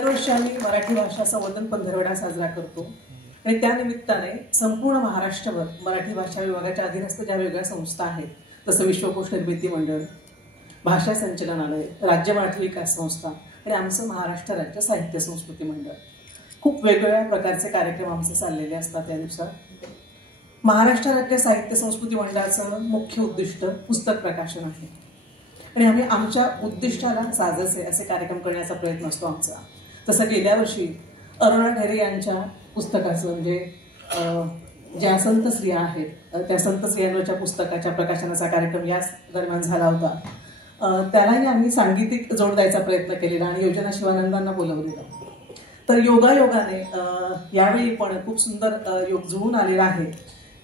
दरवर्षी आम्ही मराठी भाषा संवर्धन पंधरवडा साजरा करतो आणि त्यानिमित्ताने संपूर्ण महाराष्ट्रभर मराठी भाषा विभागाच्या अधीनस्थ ज्या वेगळ्या संस्था आहेत तसं विश्वकोश निर्मिती मंडळ, भाषा संचलनालय, राज्य मराठी विकास संस्था आणि आमचं महाराष्ट्र राज्य साहित्य संस्कृती मंडळ, खूप वेगवेगळ्या प्रकारचे कार्यक्रम आमचे चाललेले असतात. या दिवसात महाराष्ट्र राज्य साहित्य संस्कृती मंडळाचं मुख्य उद्दिष्ट पुस्तक प्रकाशन आहे आणि आम्ही आमच्या उद्दिष्टाला साजेसे असे कार्यक्रम करण्याचा प्रयत्न असतो आमचा. तसं गेल्या वर्षी अरुणा ढेरे यांच्या पुस्तकाचं म्हणजे ज्या संत स्त्रिया आहेत त्या संत स्त्रियांवरच्या पुस्तकाच्या प्रकाशनाचा कार्यक्रम याच दरम्यान झाला होता. त्यालाही आम्ही सांगीतिक जोड द्यायचा प्रयत्न केलेला आणि योजना शिवानंदांना बोलवलेलं. तर योगायोगाने यावेळी पण खूप सुंदर योग जुळून आलेला आहे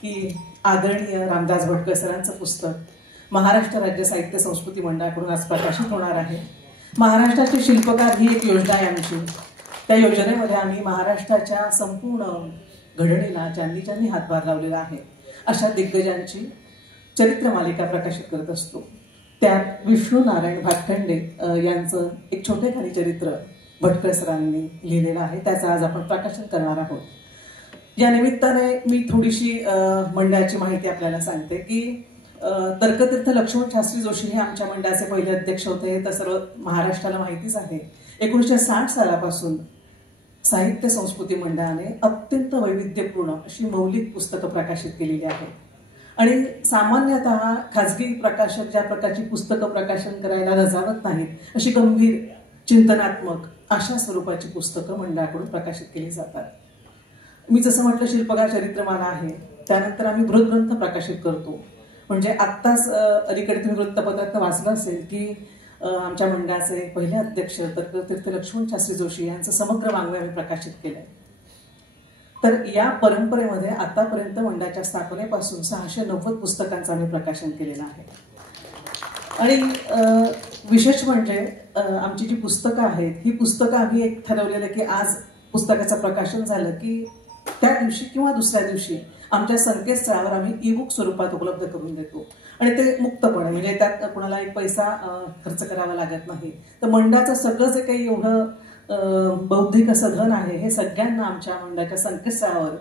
की आदरणीय रामदास भटकर सरांचं पुस्तक महाराष्ट्र राज्य साहित्य संस्कृती मंडळाकडून आज प्रकाशित होणार आहे. महाराष्ट्राचे शिल्पकार ही एक योजना आहे आमची. त्या योजनेमध्ये आम्ही महाराष्ट्राच्या संपूर्ण घडणीला ज्यांनी ज्यांनी हातभार लावलेला आहे अशा दिग्गजांची चरित्र मालिका प्रकाशित करत असतो. त्यात विष्णू नारायण भातखंडे यांचं एक छोटेखानी चरित्र भटकर सरांनी लिहिलेलं आहे. त्याचं आज आपण प्रकाशन करणार आहोत. या निमित्ताने मी थोडीशी मंडळाची माहिती आपल्याला सांगते की तर्कतीर्थ लक्ष्मण शास्त्री जोशी हे आमच्या मंडळाचे पहिले अध्यक्ष होते. तर सर्व महाराष्ट्राला माहितीच आहे. 1960 सालापासून साहित्य संस्कृती मंडळाने अत्यंत वैविध्यपूर्ण अशी मौलिक पुस्तकं प्रकाशित केलेली आहेत आणि सामान्यतः खाजगी प्रकाशक ज्या प्रकारची पुस्तकं प्रकाशन करायला लजावत नाहीत अशी गंभीर चिंतनात्मक अशा स्वरूपाची पुस्तकं मंडळाकडून प्रकाशित केली जातात. मी जसं म्हटलं शिल्पकार चरित्रमाला आहे, त्यानंतर आम्ही बृहद्ग्रंथ प्रकाशित करतो. म्हणजे आत्ताच अलीकडे तुम्ही वृत्तपत्रात वाचलं असेल की आमच्या मंडळाचे पहिले अध्यक्ष तर्कतीर्थ लक्ष्मण शास्त्री जोशी यांचं समग्र वाङ्मय आम्ही प्रकाशित केलंय. तर या परंपरेमध्ये आतापर्यंत मंडळाच्या स्थापनेपासून 690 पुस्तकांचं आम्ही प्रकाशन केलेलं आहे. आणि विशेष म्हणजे आमची जी पुस्तकं आहेत ही पुस्तकं आम्ही एक ठरवलेलं की आज पुस्तकाचं प्रकाशन झालं की त्या दिवशी किंवा दुसऱ्या दिवशी आमच्या संकेतस्थळावर आम्ही ई-बुक स्वरूपात उपलब्ध करून देतो आणि ते मुक्तपणे, म्हणजे त्यात कोणाला एक पैसा खर्च करावा लागत नाही. तर मंडळाचं सगळं जे काही एवढं बौद्धिक असं धन आहे हे सगळ्यांना आमच्या मंडळाच्या संकेतस्थळावर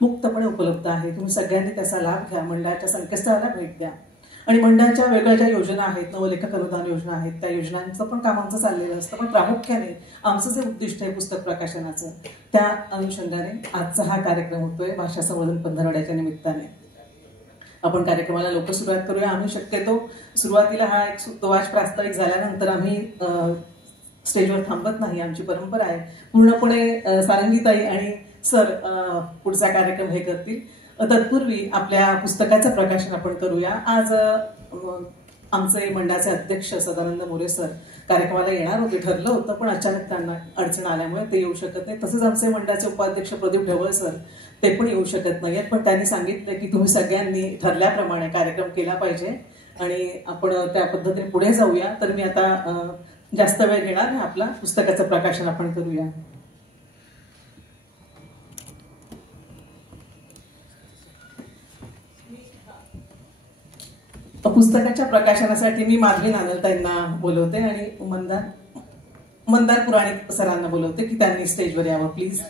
मुक्तपणे उपलब्ध आहे. तुम्ही सगळ्यांनी त्याचा लाभ घ्या, मंडळाच्या संकेतस्थळाला भेट द्या आणि मंडळाच्या वेगळ्या ज्या योजना आहेत, नवलेखक अनुदान योजना आहेत, त्या योजनांचं पण काम आमचं चाललेलं असतं. पण प्रामुख्याने आमचं जे उद्दिष्ट आहे पुस्तक प्रकाशनाचं, त्या अनुषंगाने आजचा हा कार्यक्रम होतोय भाषा संवर्धन पंधरवड्याच्या निमित्ताने. आपण कार्यक्रमाला लवकर सुरुवात करूया. आम्ही शक्यतो सुरुवातीला हा एक सुतवाच प्रास्ताविक झाल्यानंतर आम्ही स्टेजवर थांबत नाही. आमची परंपरा आहे. पूर्णपणे सारंगीताई आणि सर पुढचा कार्यक्रम हे करतील. तत्पूर्वी आपल्या पुस्तकाचं प्रकाशन आपण करूया. आज आमचे मंडळाचे अध्यक्ष सदानंद मोरे सर कार्यक्रमाला येणार होते, ठरलं होतं, पण अचानक त्यांना अडचण आल्यामुळे ते येऊ शकत नाही. तसंच आमचे मंडळाचे उपाध्यक्ष प्रदीप ढवळ सर ते पण येऊ शकत नाहीयेत. पण त्यांनी सांगितलं की तुम्ही सगळ्यांनी ठरल्याप्रमाणे कार्यक्रम केला पाहिजे आणि आपण त्या पद्धतीने पुढे जाऊया. तर मी आता जास्त वेळ घेणार नाही. आपला पुस्तकाचं प्रकाशन आपण करूया. पुस्तकाच्या प्रकाशनासाठी मी माधवी नानलताईंना बोलवते आणि मंदार पुराणिक सरांना बोलवते की त्यांनी स्टेजवर यावं प्लीज.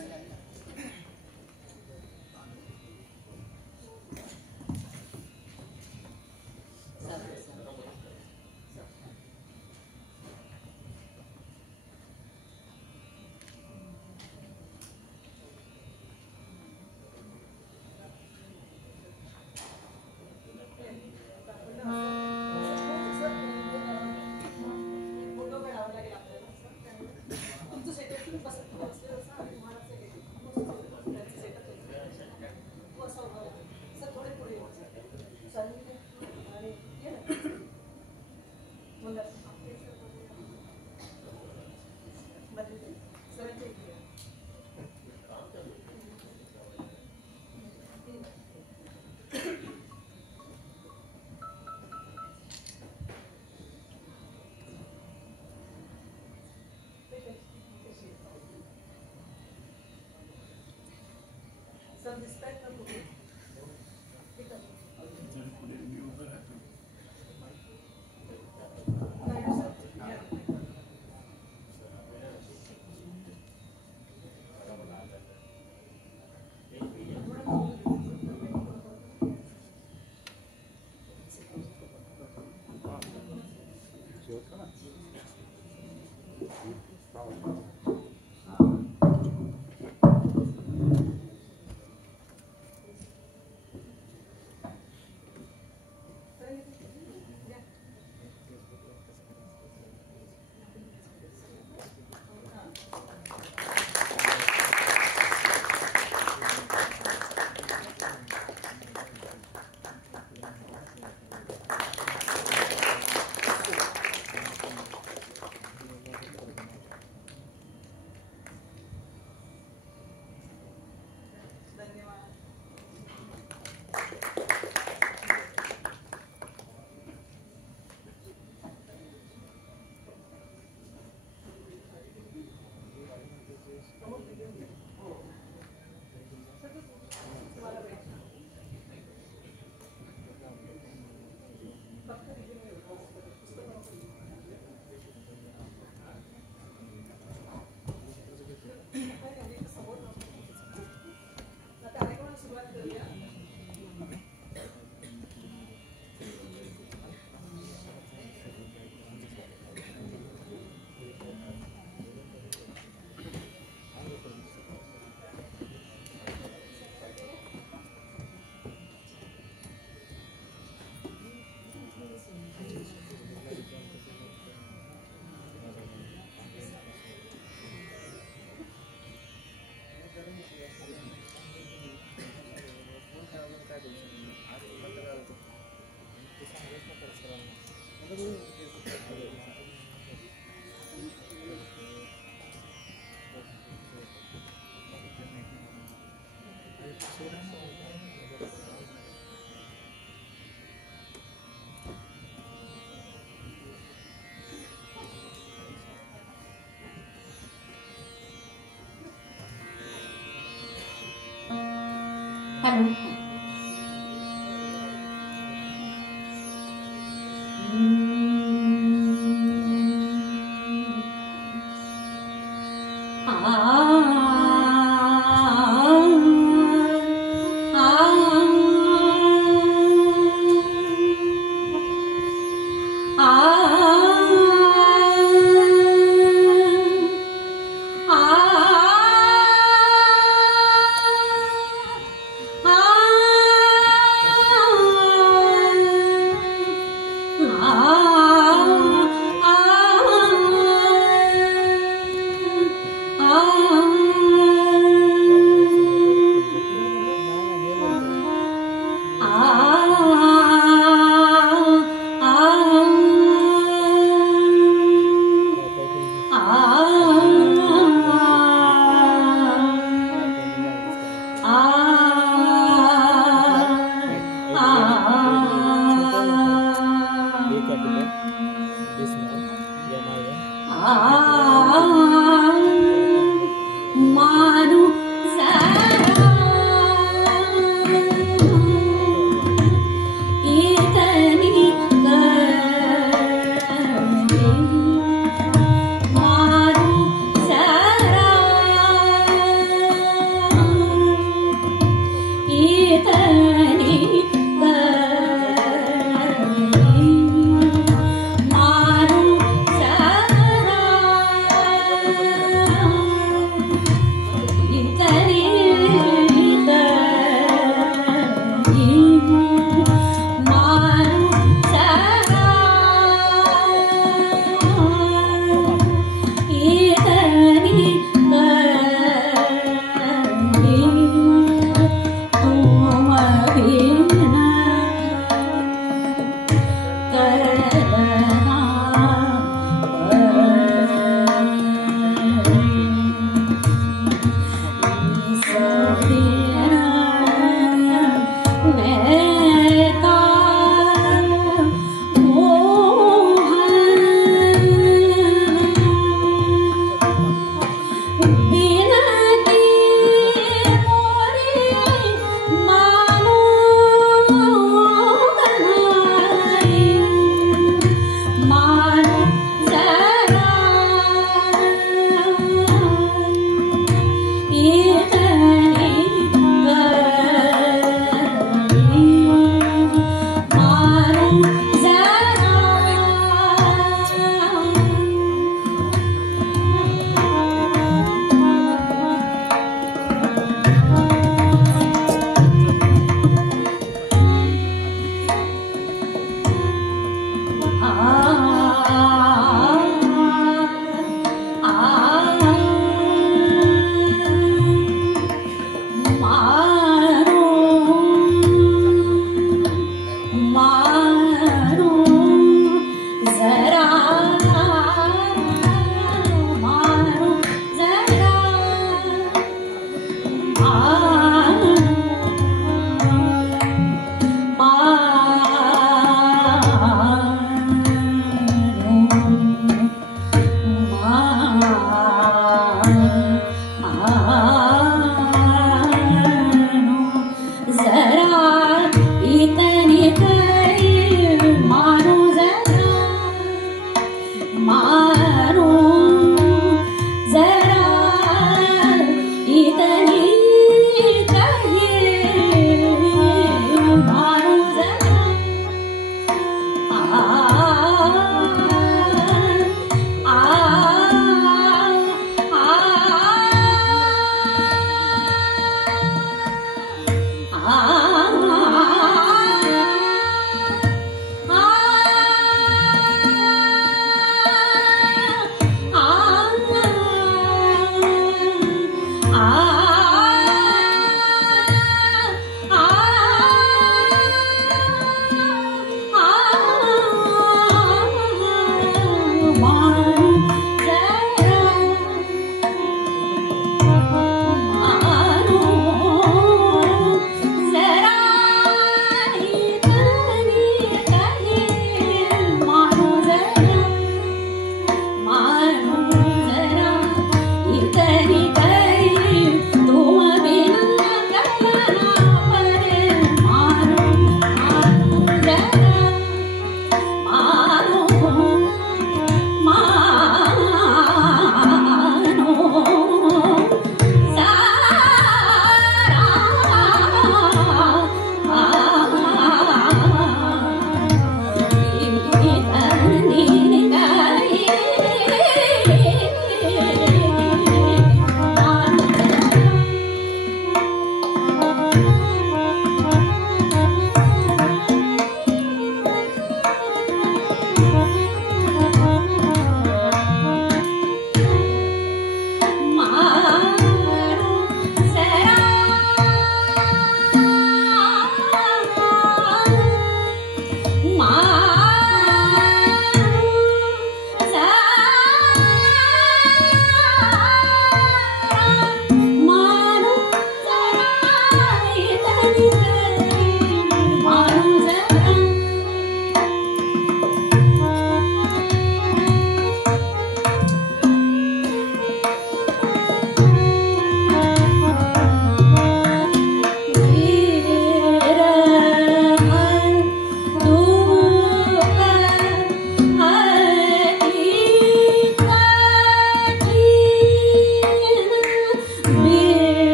हॅलो.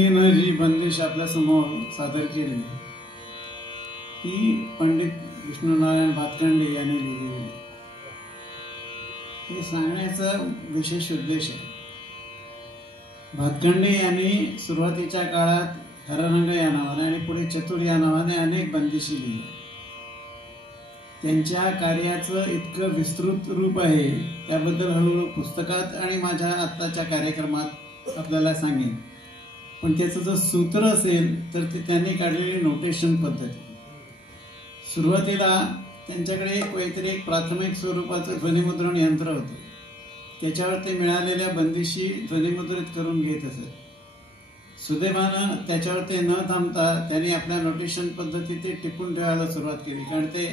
भातखंडीनं जी बंदिश आपल्या समोर सादर केली ती पंडित विष्णुनारायण भातखंडे यांनी लिहिलेली. हे सांगण्याचा विशेष उद्देश आहे. भातखंडे यांनी सुरुवातीच्या काळात हररंग या नावाने आणि पुढे चतुर या नावाने अनेक बंदिशी लिहिल्या. त्यांच्या कार्याचं इतकं विस्तृत रूप आहे, त्याबद्दल हळूहळू पुस्तकात आणि माझ्या आत्ताच्या कार्यक्रमात आपल्याला सांगेन. पण त्याचं जर सूत्र असेल तर ते त्यांनी काढलेली नोटेशन पद्धती. सुरुवातीला त्यांच्याकडे काहीतरी एक प्राथमिक स्वरूपाचं ध्वनिमुद्रण यंत्र होतं. त्याच्यावर ते मिळालेल्या बंदिशी ध्वनिमुद्रित करून घेत असत. सुदैवानं त्याच्यावर ते न थांबता त्यांनी आपल्या नोटेशन पद्धती ते टिपून ठेवायला सुरुवात केली, कारण ते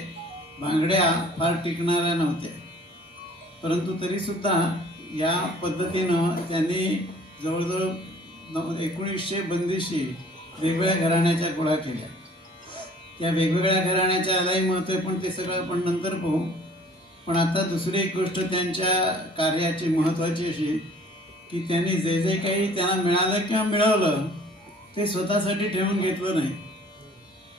बांगड्या फार टिकणाऱ्या नव्हत्या. परंतु तरीसुद्धा या पद्धतीनं त्यांनी जवळजवळ 1900 बंदिशी वेगवेगळ्या घराण्याच्या गोळा केल्या. त्या वेगवेगळ्या घराण्याच्या यालाही महत्व आहे, पण ते सगळं आपण नंतर पाहू. पण आता दुसरी एक गोष्ट त्यांच्या कार्याची महत्त्वाची अशी की त्यांनी जे जे काही त्यांना मिळालं किंवा मिळवलं ते स्वतःसाठी ठेवून घेतलं नाही.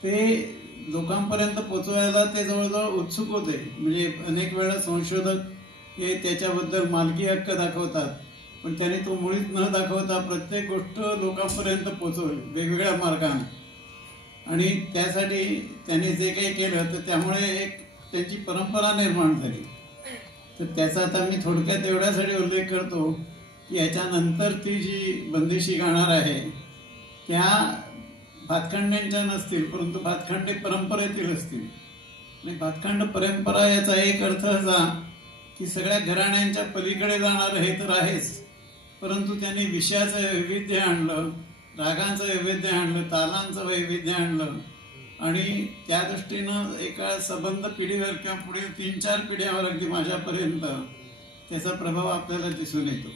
ते लोकांपर्यंत पोचवायला ते जवळजवळ उत्सुक होते. म्हणजे अनेक वेळा संशोधक हे त्याच्याबद्दल मालकी हक्क दाखवतात, पण त्यांनी तो मुळीच न दाखवता प्रत्येक गोष्ट लोकांपर्यंत पोचवली वेगवेगळ्या मार्गाने. आणि त्यासाठी त्यांनी जे काही केलं तर त्यामुळे एक त्यांची परंपरा निर्माण झाली. तर त्याचा आता मी थोडक्यात एवढ्यासाठी उल्लेख करतो की याच्यानंतर ती जी बंदिशी गाणार आहे त्या भातखंडेंच्या नसतील, परंतु भातखंडे परंपरेतील असतील. आणि भातखंड परंपरा याचा एक अर्थ असा की सगळ्या घराण्यांच्या पलीकडे जाणार हे तर आहेच, परंतु त्यांनी विषयाचं वैविध्य आणलं, रागांचं वैविध्य आणलं, तालांचं वैविध्य आणलं. आणि त्या दृष्टीनं एका संबंध पिढीवर किंवा पुढील 3-4 पिढ्यावर अगदी माझ्यापर्यंत त्याचा प्रभाव आपल्याला दिसून येतो.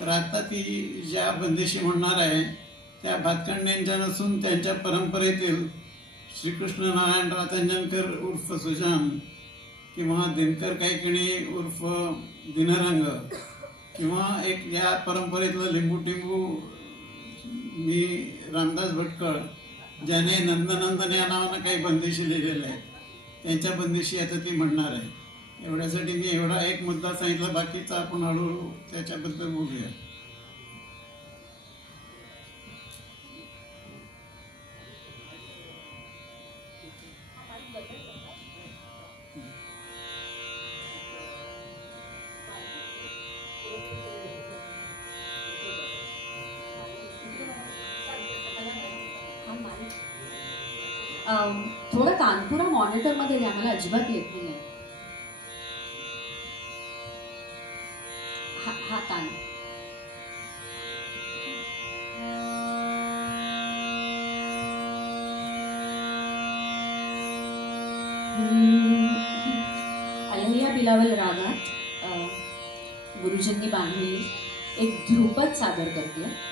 तर आता ती ज्या बंदिशी म्हणणार आहे त्या भातखंडेंच्या नसून त्यांच्या परंपरेतील श्रीकृष्ण नारायण रातंजनकर उर्फ सुजान किंवा दिनकर कायकिणी उर्फ दिनरंग किंवा एक या परंपरेतलं लिंबू टिंबू मी रामदास भटकळ ज्याने नंदनंदन या नावानं काही बंदिशी लिहिलेल्या आहेत त्यांच्या बंदिशी आता ती म्हणणार आहे. एवढ्यासाठी मी एवढा एक मुद्दा सांगितला, बाकीचा आपण हळूहळू त्याच्याबद्दल बोलूया. थोडं कानपुरा मॉनिटर मध्ये द्या, मला अजिबात येत नाही. हा तान अलहिया बिलावल रागात गुरुजींनी बांधलेली एक ध्रुपद सादर करते.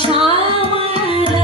श्यामल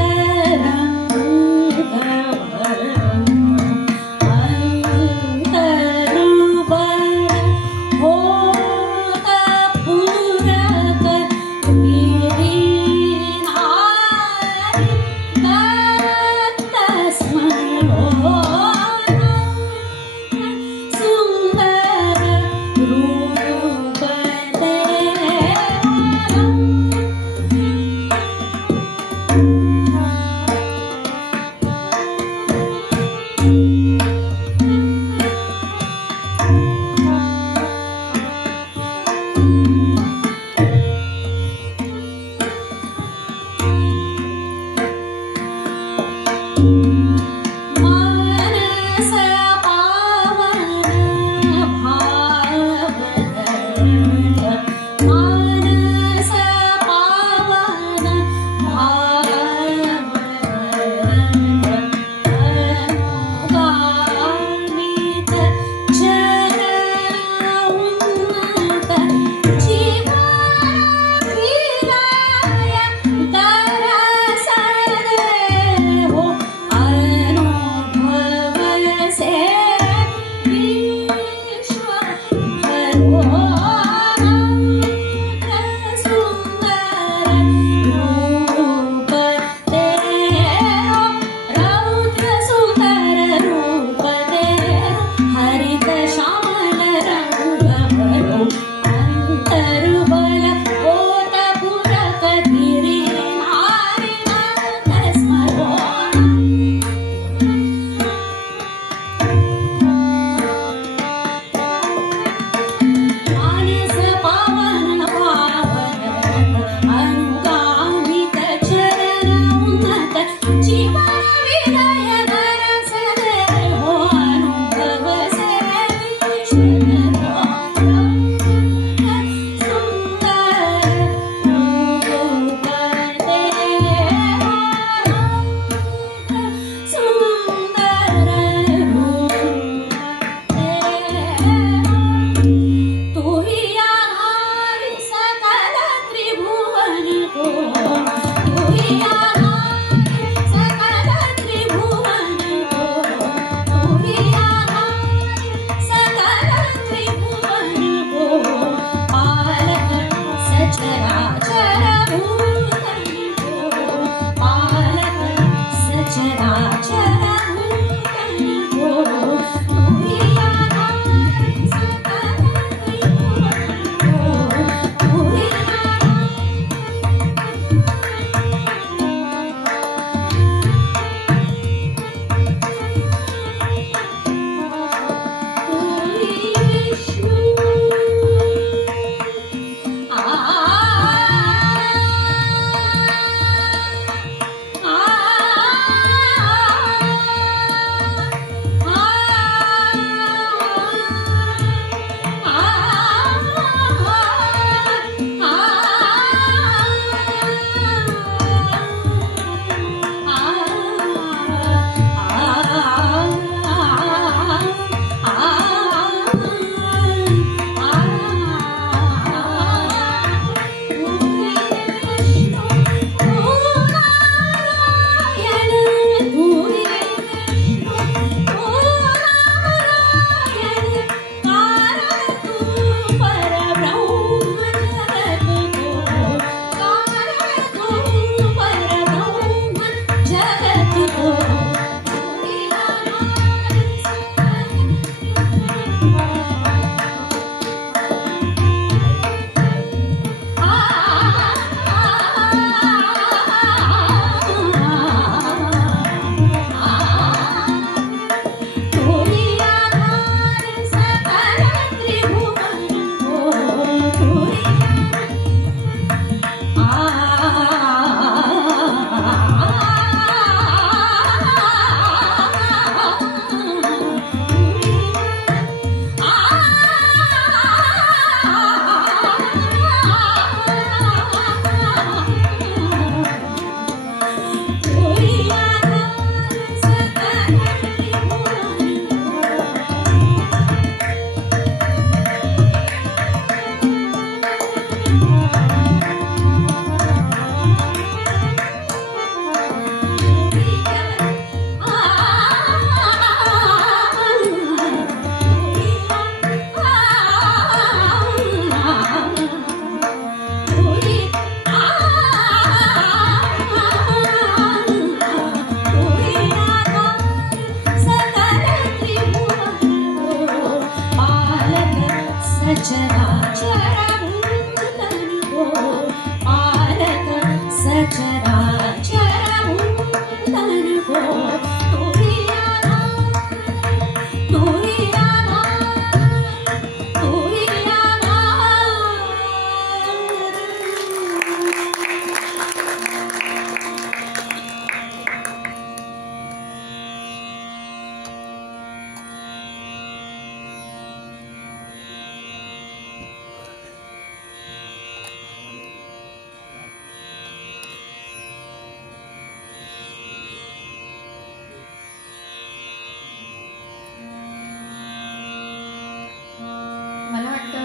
मला वाटतं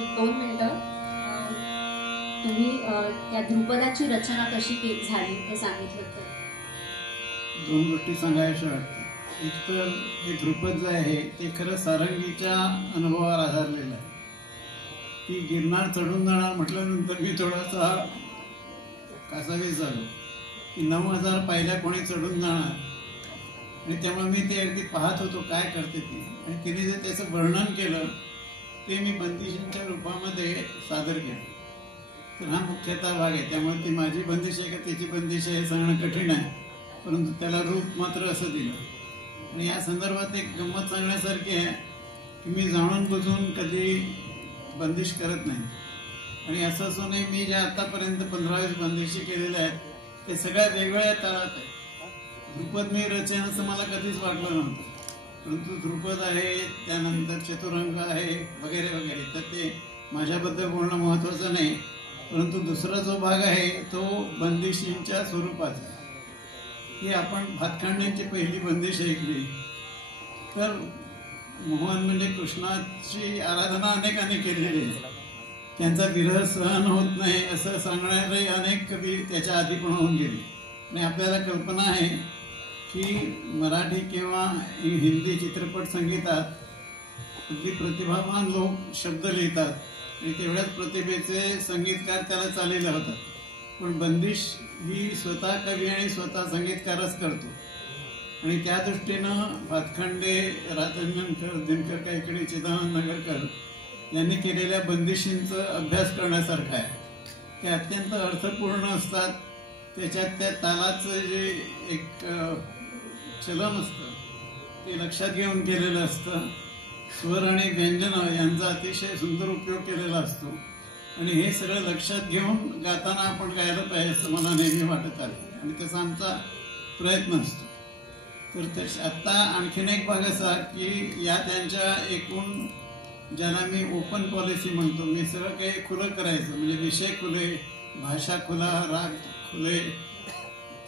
1-2 मिनिटं तुम्ही त्या ध्रुपदाची रचना कशी झाली हे सांगितलं तर. 2 गोष्टी सांगायच्या वाटतं. एक तर हे ध्रुपद जे आहे ते खरं सारंगीच्या अनुभवावर आधारलेलं आहे. ती गिरनार चढून जाणार म्हटल्यानंतर मी थोडासा कासावीस झालो की 9000 पायऱ्या कोणी चढून जाणार, आणि त्यामुळे मी ते अगदी पाहत होतो काय करते ती, आणि तिने जे त्याचं वर्णन केलं ते मी बंदिशींच्या रूपामध्ये सादर केलं. तर हा मुख्यतः भाग आहे. त्यामुळे ती माझी बंदिश आहे का तिची बंदिश आहे हे सांगणं कठीण आहे, परंतु त्याला रूप मात्र असं दिलं. आणि या संदर्भात एक गंमत सांगण्यासारखी आहे की मी जाणून बुजून कधी बंदिश करत नाही. आणि असं असूनही मी ज्या आतापर्यंत 15-20 बंदिशी केलेल्या आहेत ते सगळ्या वेगवेगळ्या तळात आहेत. ध्रुपद मी रचेन असं मला कधीच वाटलं नव्हतं, परंतु ध्रुपद आहे, त्यानंतर चतुरंग आहे वगैरे वगैरे. तर ते माझ्याबद्दल बोलणं महत्त्वाचं नाही, परंतु दुसरा जो भाग आहे तो बंदिशींच्या स्वरूपाचा आहे. ही आपण भातखंड्यांची पहिली बंदिश ऐकली तर मोहन म्हणजे कृष्णाची आराधना अनेकांनी केलेली आहे. त्यांचा विरह सहन होत नाही असं सांगणारे अनेक कवी त्याच्या आधी पण होऊन गेले. आणि आपल्याला कल्पना आहे की मराठी किंवा हिंदी चित्रपट संगीतात अगदी प्रतिभावान लोक शब्द लिहितात आणि तेवढ्याच प्रतिभेचे संगीतकार त्याला चाललेले होतात. पण बंदिश ही स्वतः कवी आणि स्वतः संगीतकारच करतो. आणि त्या दृष्टीनं भातखंडे, राजंजनकर, दिनकर कायकडे, चिदानंद नगरकर यांनी केलेल्या बंदिशींचा अभ्यास करण्यासारखा आहे. ते अत्यंत अर्थपूर्ण असतात. त्याच्यात त्या तालाचं जे एक चलन असतं ते लक्षात घेऊन केलेलं असतं. स्वर आणि व्यंजन यांचा अतिशय सुंदर उपयोग केलेला असतो. आणि हे सगळं लक्षात घेऊन गाताना आपण गायला पाहिजे असं मला नेहमी वाटत आले, आणि त्याचा आमचा प्रयत्न असतो. तर आत्ता आणखीन एक भाग असा की या त्यांच्या एकूण ज्याला मी ओपन पॉलिसी म्हणतो, मी सगळं काही खुलं करायचं, म्हणजे विषय खुले, भाषा खुला, राग खुले.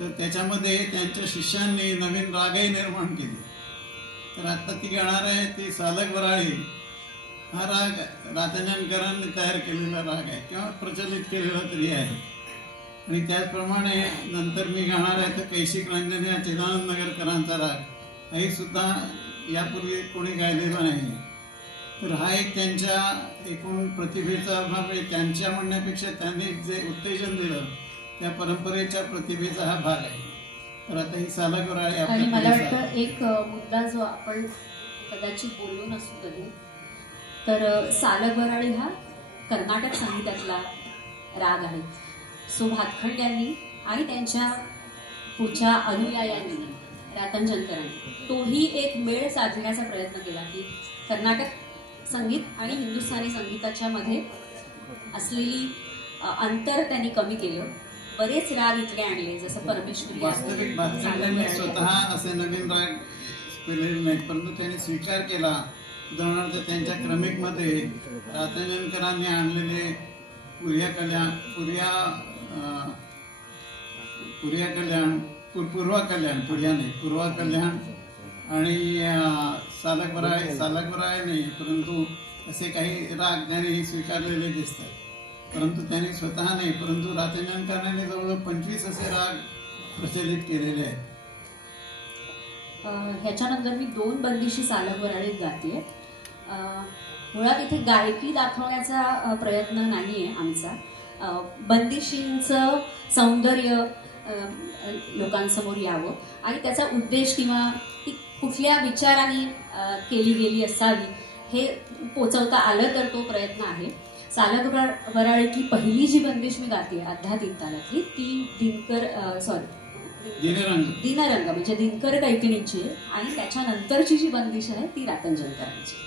तर त्याच्यामध्ये त्यांच्या शिष्यांनी नवीन रागही निर्माण केली. तर आता ती गाणार आहे ती सालक वराळी. हा राग राजंजनकरांनी तयार केलेला राग आहे किंवा प्रचलित केलेला तरी आहे. आणि त्याचप्रमाणे नंतर मी गाणार आहे तर कैशिक रंजन या चिदानंद नगरकरांचा राग, हाही सुद्धा यापूर्वी कोणी गायलेला नाही. तर हा एक त्यांच्या एकूण प्रतिभेचा भाग आहे. त्यांच्या म्हणण्यापेक्षा त्यांनी जे उत्तेजन दिलं त्या परंपरेच्या प्रतिभेचा हा भाग आहे. तर आता ही सालक वराळी. आणि मला वाटतं एक मुद्दा जो आपण कदाचित बोललो नसू कधी, तर सालक वराळी हा कर्नाटक संगीतातला राग आहे. सो भातखंड्यांनी आणि त्यांच्या पुढच्या अनुयायांनी रातंजनकरांनी तोही एक मेळ साधण्याचा प्रयत्न केला की कर्नाटक संगीत आणि हिंदुस्थानी संगीताच्या मध्ये असलेली अंतर त्यांनी कमी केलं. बरेच राग इथले आणले, जसं परमेश्वरी. वास्तविक भातखंड्यांनी स्वतः असे नवीन राग केलेले नाहीत, परंतु त्यांनी स्वीकार केला. उदाहरणार्थ त्यांच्या क्रमिकमध्ये रातंजनकरांनी आणलेले पूर्वा कल्याण, पूर्वा कल्याण आणि सालक वराळी नाही, परंतु असे काही राग त्यांनी स्वीकारलेले दिसतात. परंतु त्यांनी स्वतः नाही, परंतु रातंजनकरांनी जवळजवळ 25 असे राग प्रचलित केलेले आहेत. ह्याच्यानंतर मी 2 बंदिशी सालक वराळीत गाते. मुळात इथे गायकी दाखवण्याचा प्रयत्न नाहीये आमचा. बंदिशींचं सौंदर्य लोकांसमोर यावं आणि त्याचा उद्देश किंवा ती कुठल्या विचाराने केली गेली असावी हे पोचवता आलं तर तो प्रयत्न आहे. वराळी की पहिली जी बंदिश मी गाते अर्धा 3 तालातली ती दिनरंग म्हणजे दिनकर कैकणीची, आणि त्याच्यानंतरची जी बंदिश आहे ती रातंजनकरांची.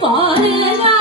All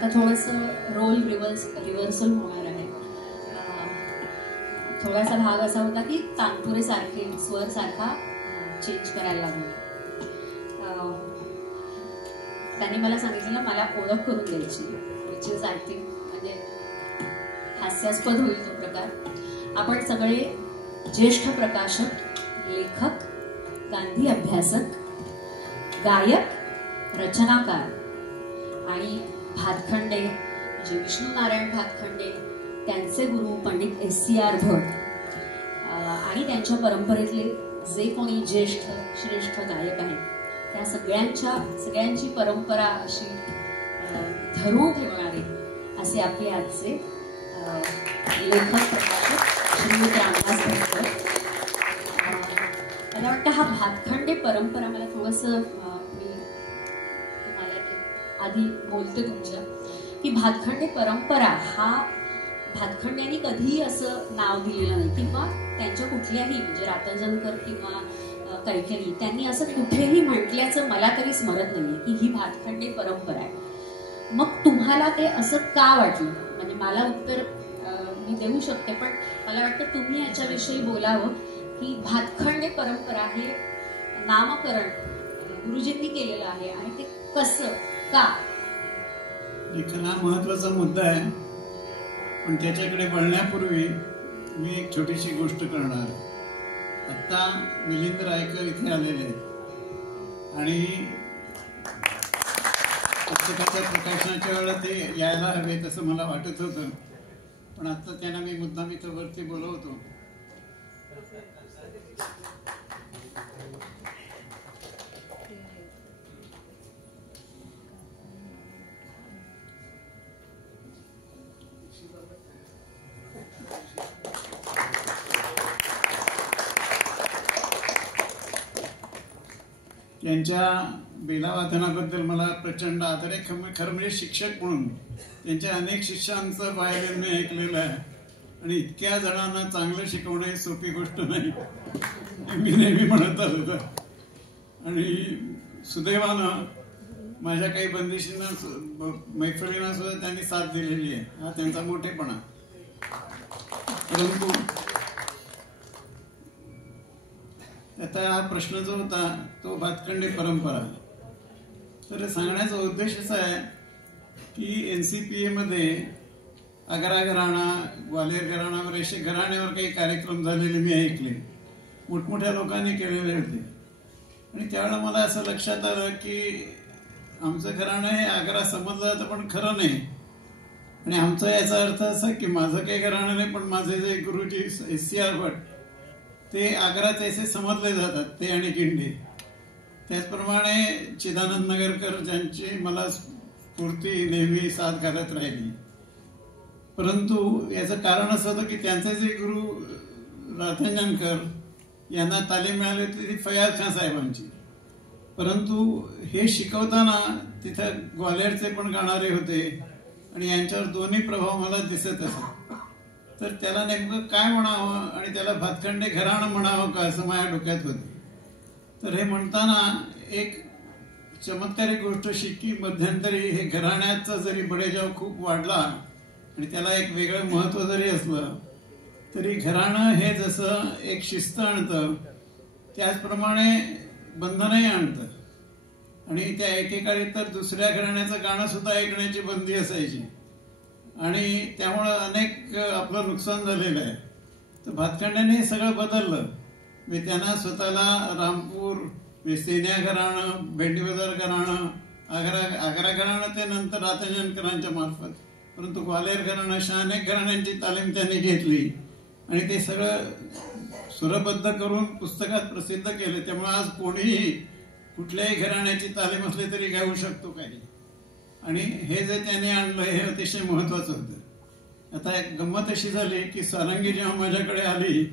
आता थोडंसं रोल रिव्हर्सल होणार आहे. थोडासा भाग असा होता की तानपुरे सारखे स्वर सारखा चेंज करायला लागला. त्यांनी मला सांगितलं मला ओळख करून द्यायची, विच इज आय थिंक म्हणजे हास्यास्पद होईल तो प्रकार. आपण सगळे ज्येष्ठ प्रकाशक, लेखक, गांधी अभ्यासक, गायक, रचनाकार आणि भातखंडे म्हणजे विष्णू नारायण भातखंडे, त्यांचे गुरु पंडित SCR भट आणि त्यांच्या परंपरेतले जे कोणी ज्येष्ठ श्रेष्ठ गायक आहेत, त्या सगळ्यांची परंपरा अशी धरून ठेवणारे असे आपले आजचे लेखक प्रकाशक श्रीयुत रामदास भटकर. मला वाटतं हा भातखंडे परंपरा, मला थोडंसं मी तुम्हाला आधी बोलते तुमच्या की भातखंडे परंपरा हा भातखंड्यांनी कधीही असं नाव दिलेलं नाही, किंवा त्यांच्या कुठल्याही म्हणजे रातंजनकर किंवा कैकेरी त्यांनी असं कुठेही म्हटल्याचं मला तरी स्मरत नाहीये की ही भातखंडे परंपरा आहे. मग तुम्हाला ते असं का वाटलं? म्हणजे मला उत्तर मी देऊ शकते, पण मला वाटतं तुम्ही याच्याविषयी बोलावं की भातखंडे परंपरा हे नामकरण गुरुजींनी केलेलं आहे आणि ते कसं, का? खरा महत्वाचा मुद्दा आहे, पण त्याच्याकडे वळण्यापूर्वी मी एक छोटीशी गोष्ट करणार. आता मिलिंद रायकर इथे आलेले आहेत आणि पुस्तकाच्या प्रकाशनाच्या वेळेला ते यायला हवे तसं मला वाटत होतं, पण आता त्यांना मी मुद्दाम इथं वरती बोलवतो. त्यांच्या बेलावादनाबद्दल मला प्रचंड आदर आहे. खरं म्हणजे शिक्षक म्हणून त्यांच्या अनेक शिष्यांचं वायलिन मी ऐकलेलं आहे आणि इतक्या जणांना चांगलं शिकवणे सोपी गोष्ट नाही, मी नेहमी म्हणत होतो. आणि सुदैवानं माझ्या काही बंदिशींना मैफिलींना सुद्धा त्यांनी साथ दिलेली आहे, हा त्यांचा मोठेपणा. परंतु आता हा प्रश्न जो होता तो भातखंडे परंपरा, तर सांगण्याचा उद्देश असा आहे की NCPA मध्ये आग्रा घराणा, ग्वाल्हेर घराणा, बरेचसे घराण्यावर काही कार्यक्रम झालेले मी ऐकले, मोठमोठ्या लोकांनी केलेले होते. आणि त्यावेळेला मला असं लक्षात आलं की आमचं घराणं हे आग्रा समजलं जातं पण खरं नाही. आणि आमचा याचा अर्थ असा की माझं काही घराणं नाही, पण माझे जे गुरुजी SCR भट ते आग्रात असे समजले जातात, ते आणि किंडे. त्याचप्रमाणे चिदानंद नगरकर ज्यांची मला स्फूर्ती नेहमी साथ घालत राहिली. परंतु याचं कारण असं होतं की त्यांचे जे गुरु रातंजनकर यांना तालीम मिळाली होती ती फयाज खान साहेबांची. परंतु हे शिकवताना तिथं ग्वाल्हेरचे पण गाणारे होते आणि यांच्यावर दोन्ही प्रभाव मला दिसत असत. तर त्याला नेमकं काय म्हणावं आणि त्याला भातखंडे घराणं म्हणावं का असं माझ्या डोक्यात होते. तर हे म्हणताना एक चमत्कारिक गोष्ट शिकी, मध्यंतरी हे घराण्याचा जरी बडेजाव खूप वाढला आणि त्याला एक वेगळं महत्व जरी असलं तरी घराणं हे जसं एक शिस्त आणतं त्याचप्रमाणे बंधनही आणतं. आणि त्या एकेकाळी तर दुसऱ्या घराण्याचं गाणं सुद्धा ऐकण्याची बंदी असायची आणि त्यामुळं अनेक आपलं नुकसान झालेलं आहे. तर भातखंड्याने हे सगळं बदललं. मी त्यांना स्वतःला रामपूर, सेन्या घराणं, भेंडी बाजार घराणं, आग्रा घराणं ते नंतर रातंजनकरांच्या मार्फत, परंतु ग्वाल्हेर घराणं अशा अनेक घराण्यांची तालीम त्यांनी घेतली आणि ते सगळं सुरबद्ध करून पुस्तकात प्रसिद्ध केलं. त्यामुळे आज कोणीही कुठल्याही घराण्याची तालीम असली तरी गाऊ शकतो काही. आणि हे जे त्याने आणलं हे अतिशय महत्वाचं होतं. आता एक गंमत अशी झाली की सारंगी जेव्हा माझ्याकडे आली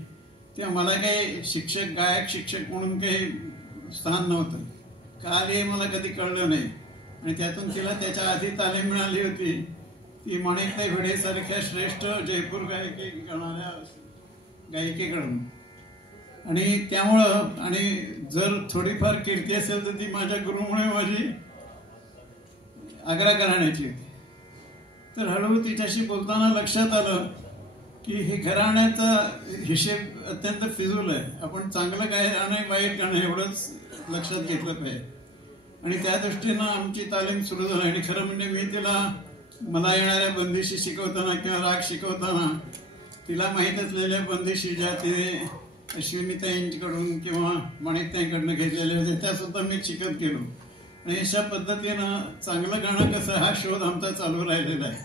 तेव्हा मला काही शिक्षक, गायक शिक्षक म्हणून काही स्थान नव्हतं. का आली हे मला कधी कळलं नाही. आणि त्यातून तिला त्याच्या आधी तालीम मिळाली होती ती माणिकताई भिडेसारख्या श्रेष्ठ जयपूर गायकी गाणाऱ्या गायिकेकडून. आणि त्यामुळं आणि जर थोडीफार कीर्ती असेल तर ती माझ्या गुरुमुळे माझी आग्रा घराण्याची होती. तर हळूहळू तिच्याशी बोलताना लक्षात आलं की हे घराण्याचा हिशेब अत्यंत फिजूल आहे. आपण चांगलं गाणं आणि वाईट गाणं एवढंच लक्षात घेतलं पाहिजे. आणि त्या दृष्टीनं आमची तालीम सुरू झाली. आणि खरं म्हणजे मी तिला मला येणाऱ्या बंदिशी शिकवताना किंवा राग शिकवताना तिला माहीत असलेल्या बंदिशी ज्या तिने अश्विनीताईंकडून किंवा माणिकताईंकडनं घेतलेल्या होत्या त्या सुद्धा मी शिकत गेलो. आणि अशा पद्धतीनं चांगलं गाणं कसं हा शोध आमचा चालू राहिलेला आहे.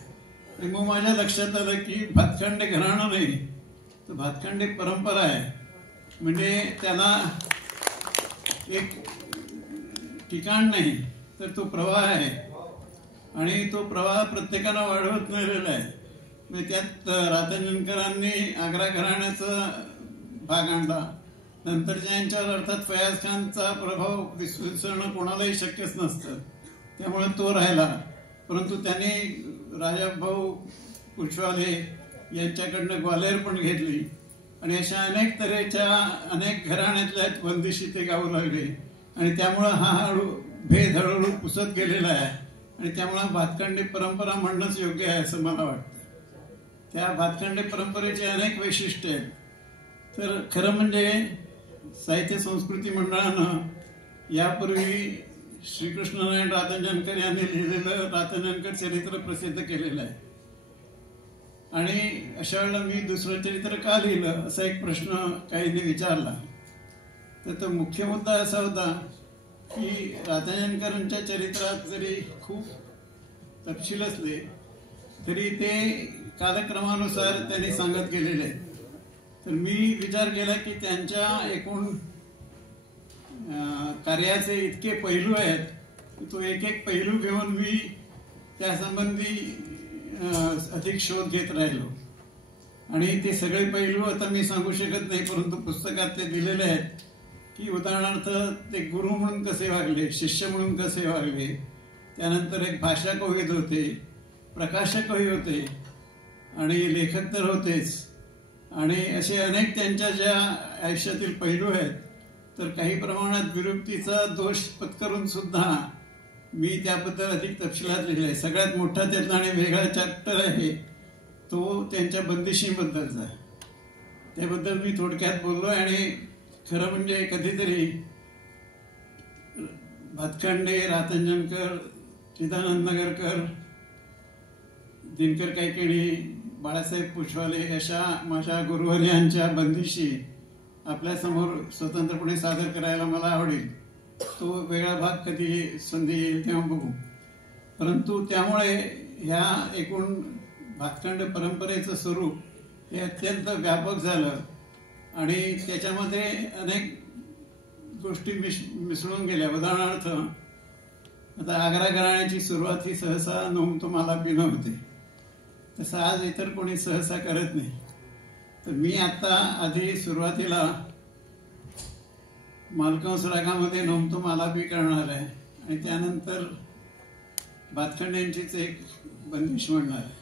आणि मग माझ्या लक्षात आलं की भातखंडे घराणं नाही तर भातखंडे परंपरा आहे. म्हणजे त्याला एक ठिकाण नाही तर तो प्रवाह आहे आणि तो प्रवाह प्रत्येकाला वाढवत नेलेला आहे. म्हणजे त्यात रातंजनकरांनी आग्रा घराण्याचा भाग आणला. नंतरच्या यांच्यावर अर्थात फयाज खानचा प्रभाव विसरणं कोणालाही शक्यच नसतं, त्यामुळे तो राहिला. परंतु त्यांनी राजाभाऊ पुछवाले यांच्याकडनं ग्वालेर पण घेतली आणि अशा अनेक तऱ्हेच्या अनेक घराण्यातल्या बंदिशी ते गाऊ लागले आणि त्यामुळं हा भेद हळूहळू पुसत गेलेला आहे. आणि त्यामुळं भातखंडे परंपरा म्हणणंच योग्य आहे असं मला वाटतं. त्या भातखंडे परंपरेचे अनेक वैशिष्ट्य आहेत. तर खरं म्हणजे साहित्य संस्कृती मंडळानं यापूर्वी श्रीकृष्णनारायण रातंजनकर यांनी लिहिलेलं रातंजनकर चरित्र प्रसिद्ध केलेलं आहे. आणि अशा वेळेला मी दुसरं चरित्र का लिहिलं असा एक प्रश्न काहींनी विचारला. तर तो मुख्य मुद्दा असा होता की रातंजनकरांच्या चरित्रात जरी खूप तपशील असले तरी ते कालक्रमानुसार त्यांनी सांगत गेलेले आहेत. तर मी विचार केला की त्यांच्या एकूण कार्याचे इतके पैलू आहेत की तो एक एक पैलू घेऊन मी त्यासंबंधी अधिक शोध घेत राहिलो. आणि ते सगळे पैलू आता मी सांगू शकत नाही, परंतु पुस्तकात ते दिलेले आहेत की उदाहरणार्थ ते गुरु म्हणून कसे वागले, शिष्य म्हणून कसे वागले, त्यानंतर एक भाषा कोविद होते, प्रकाशकही होते आणि लेखक तर होतेच. आणि असे अनेक त्यांच्या ज्या आयुष्यातील पैलू आहेत. तर काही प्रमाणात विरुक्तीचा दोष पत्करून सुद्धा मी त्याबद्दल अधिक तपशिलात लिहिले आहे. सगळ्यात मोठा त्यातला आणि वेगळा चॅप्टर आहे तो त्यांच्या बंदिशीबद्दलचा. त्याबद्दल मी थोडक्यात बोललो. आणि खरं म्हणजे कधीतरी भातखंडे, रातंजनकर, चिदानंद नगरकर, दिनकर कैकेडी, बाळासाहेब पुछवाले अशा माझ्या गुरुवर्यांच्या बंदिशी आपल्यासमोर स्वतंत्रपणे सादर करायला मला आवडेल. तो वेगळा भाग कधी संधी येईल तेव्हा बघू. परंतु त्यामुळे ह्या एकूण भातखंड परंपरेचं स्वरूप हे अत्यंत व्यापक झालं आणि त्याच्यामध्ये अनेक गोष्टी मिसळून गेल्या. उदाहरणार्थ आता आग्रा घराण्याची सुरुवात ही सहसा नोमतुमाला बी नव्हते, तसं आज इतर कोणी सहसा करत नाही. तर मी आता आधी सुरुवातीला मालकंस रागामध्ये नोमतुम आलापी करणार आहे आणि त्यानंतर भातखंडेंचीच एक बंदिश म्हणणार आहे.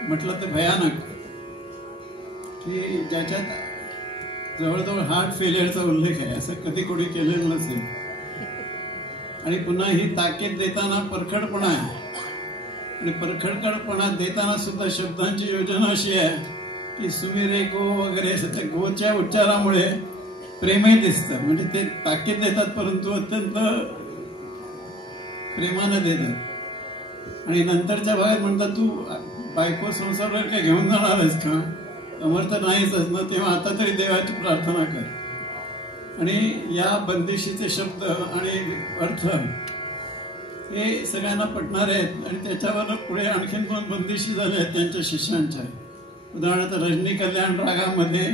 म्हटलं तर भयानक, की ज्याच्यात जवळजवळ हार्ट फेलियरचा उल्लेख आहे, असं कधी कोणी केलेलं नसेल. आणि पुन्हा ही ताकीद देताना परखडपणा आहे, आणि परखडपणा देताना सुद्धा शब्दांची योजना अशी आहे की सुमिरे गो वगैरे त्या गोच्या उच्चारामुळे प्रेमही दिसतं. म्हणजे ते ताकीद देतात परंतु अत्यंत प्रेमानं देतात. आणि नंतरच्या भागात म्हणतात, तू बायको संसारावर काय घेऊन जाणार आहेस का? समर्थ नाहीच ना, तेव्हा आता तरी देवाची प्रार्थना कर. आणि या बंदिशीचे शब्द आणि अर्थ हे सगळ्यांना पटणारे आहेत. आणि त्याच्यावर पुढे आणखीन 2 बंदिशी झाल्या आहेत त्यांच्या शिष्यांच्या. उदाहरणार्थ रजनी कल्याण रागामध्ये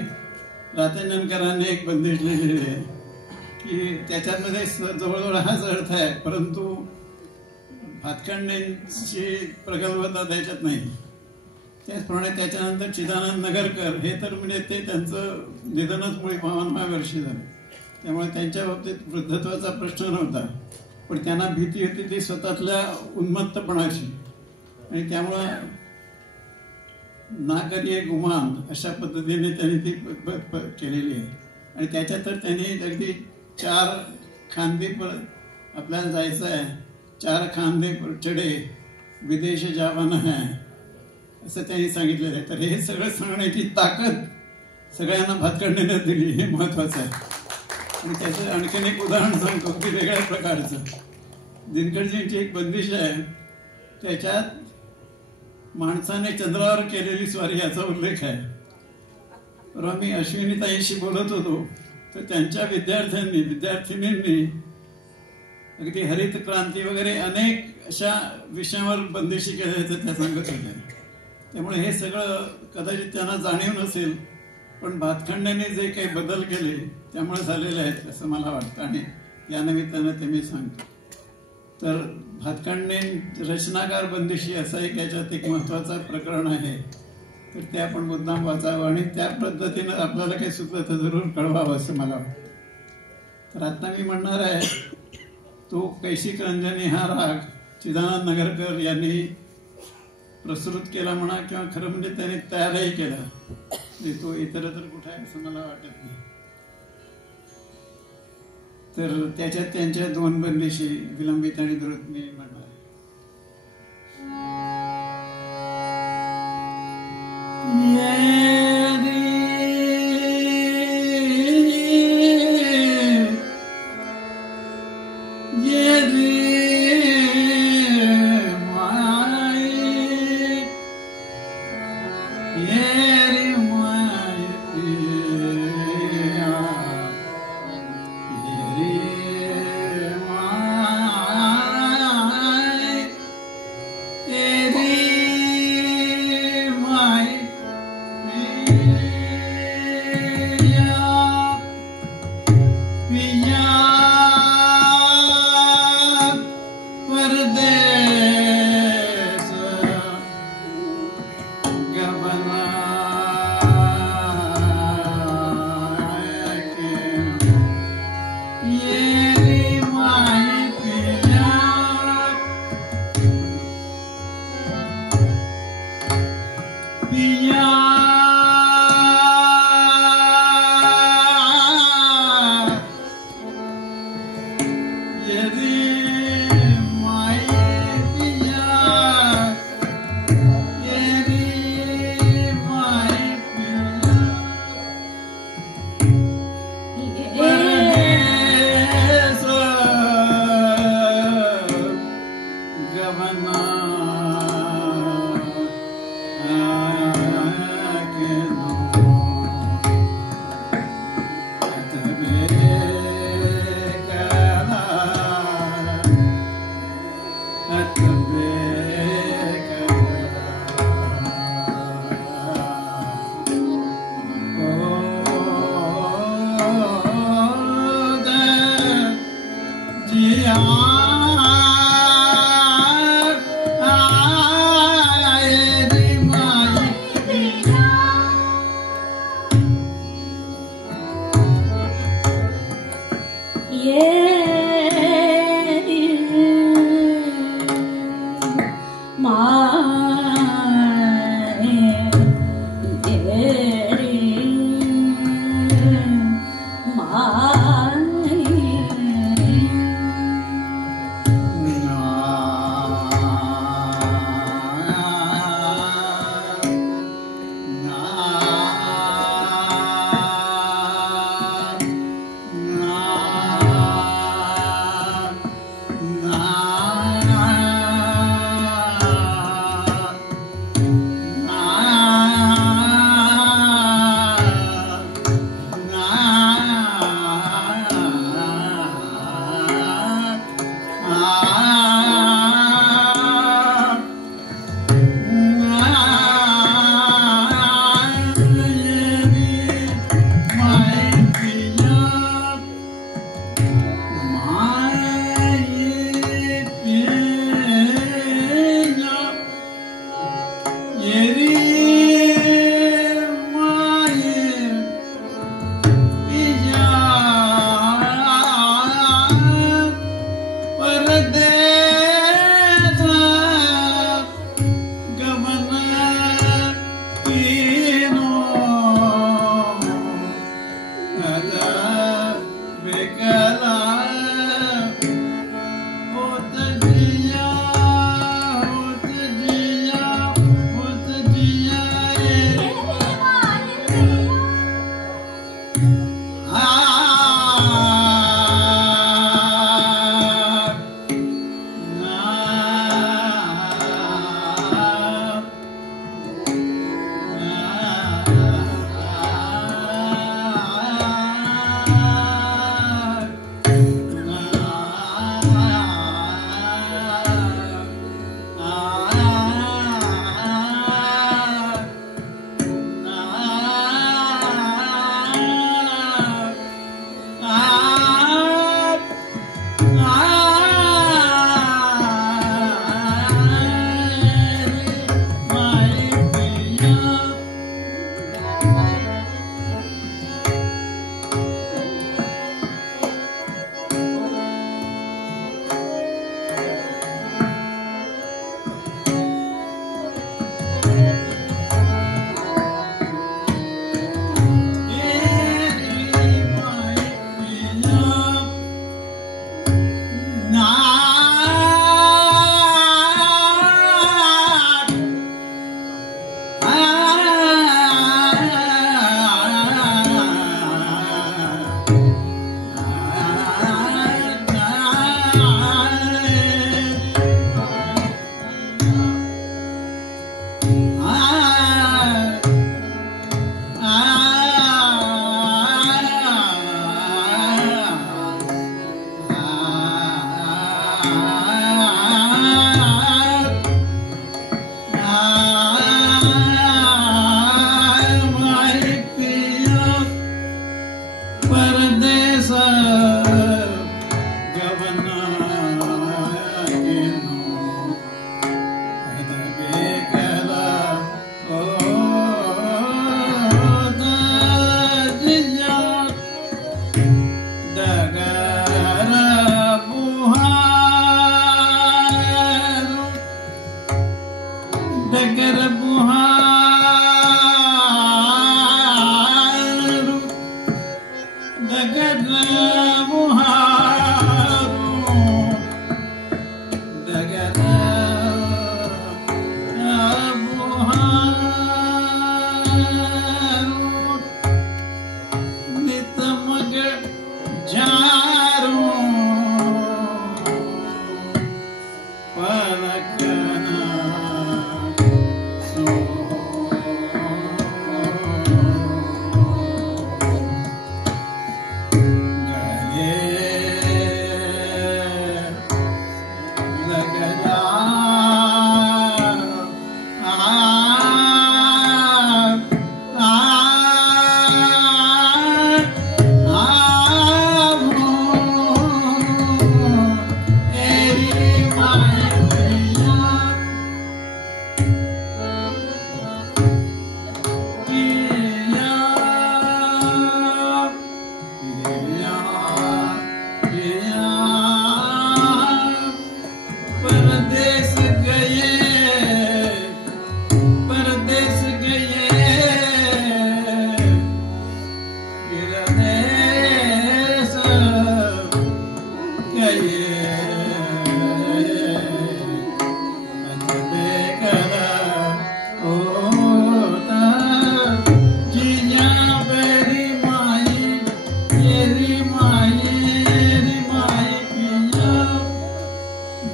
रातंजनकरांनी एक बंदिश लिहिलेली आहे की त्याच्यामध्ये जवळजवळ हाच अर्थ आहे, परंतु भातखंडेंची प्रगल्भता त्याच्यात नाही. त्याचप्रमाणे त्याच्यानंतर चिदानंद नगरकर हे तर म्हणजे ते त्यांचं निधनच मुळी 52व्या वर्षी झालं. त्यामुळे त्यांच्या बाबतीत वृद्धत्वाचा प्रश्न नव्हता, पण त्यांना भीती होती ती स्वतःतल्या उन्मत्तपणाची. आणि त्यामुळं ना करिये गुमान अशा पद्धतीने त्यांनी ती केलेली आहे. आणि त्याच्यात तर त्यांनी अगदी 4 खांदे पर आपल्याला जायचं आहे, 4 खांदे पर चढे विदेश जावाना है असं त्यांनी सांगितलेलं आहे. तर हे सगळं सांगण्याची ताकद सगळ्यांना भातखंडेने दिली, हे महत्वाचं आहे. आणि त्याचं आणखीन एक उदाहरण सांगतो की वेगळ्या प्रकारचं. दिनकरजींची एक बंदिश आहे, त्याच्यात माणसाने चंद्रावर केलेली स्वारी याचा उल्लेख आहे. परवा मी अश्विनीताईंशी बोलत होतो, तर त्यांच्या विद्यार्थिनींनी अगदी हरित क्रांती वगैरे अनेक अशा विषयावर बंदिशी केल्याचं त्या सांगत होत्या. त्यामुळे हे सगळं कदाचित त्यांना जाणीव नसेल, पण भातखंडेने जे काही बदल केले त्यामुळे झालेले आहेत असं मला वाटतं. आणि या निमित्तानं ते मी सांगतो. तर भातखंडे रचनाकार बंदिशी असा एक याच्यात एक महत्वाचं प्रकरण आहे, तर ते आपण मुद्दाम वाचावं आणि त्या पद्धतीनं आपल्याला काही सुचलं तर जरूर कळवावं असं मला वाटतं. तर आता मी म्हणणार आहे तो कैशिक रंजनी हा राग चिदानंद नगरकर यांनी प्रसृत केला म्हणा, किंवा खरं म्हणजे त्यांनी तयारही केला. तो इतरत्र कुठे आहे असं मला वाटत नाही. तर त्याच्यात त्यांच्या 2 बंदिशी विलंबित आणि द्रुत मी म्हणणार.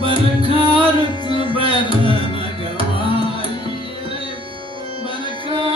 बरखारच बरन गवाई रे बरखा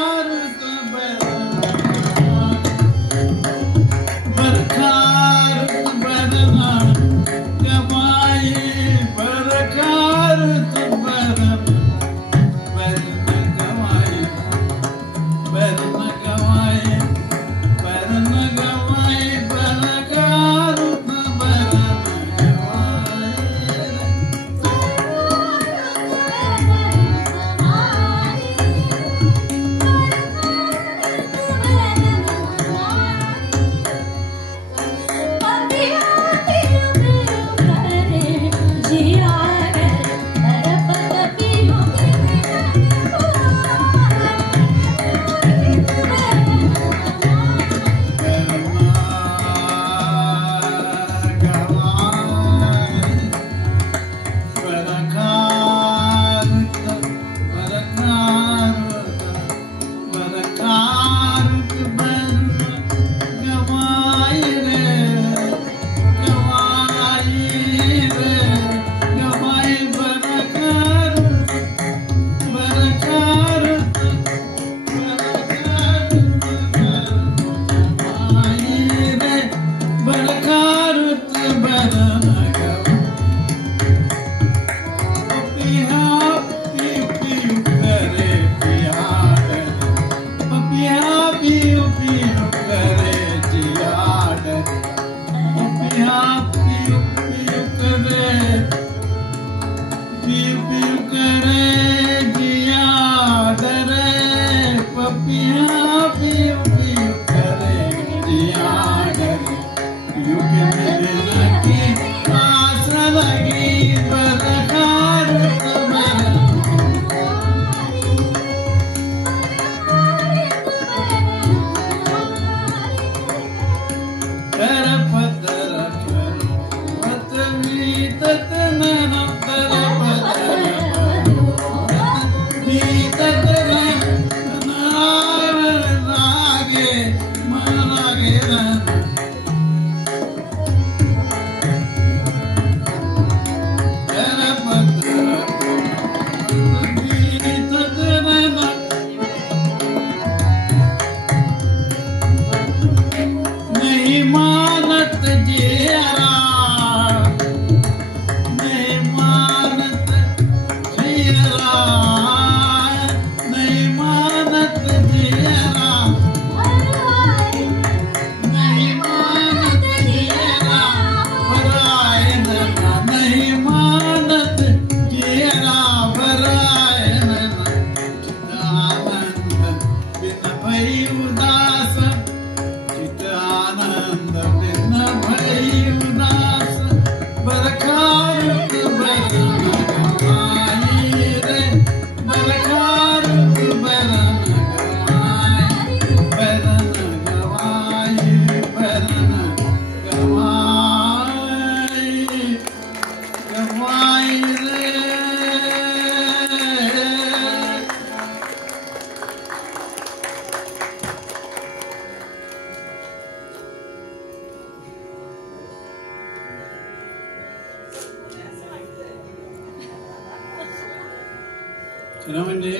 खरं म्हणजे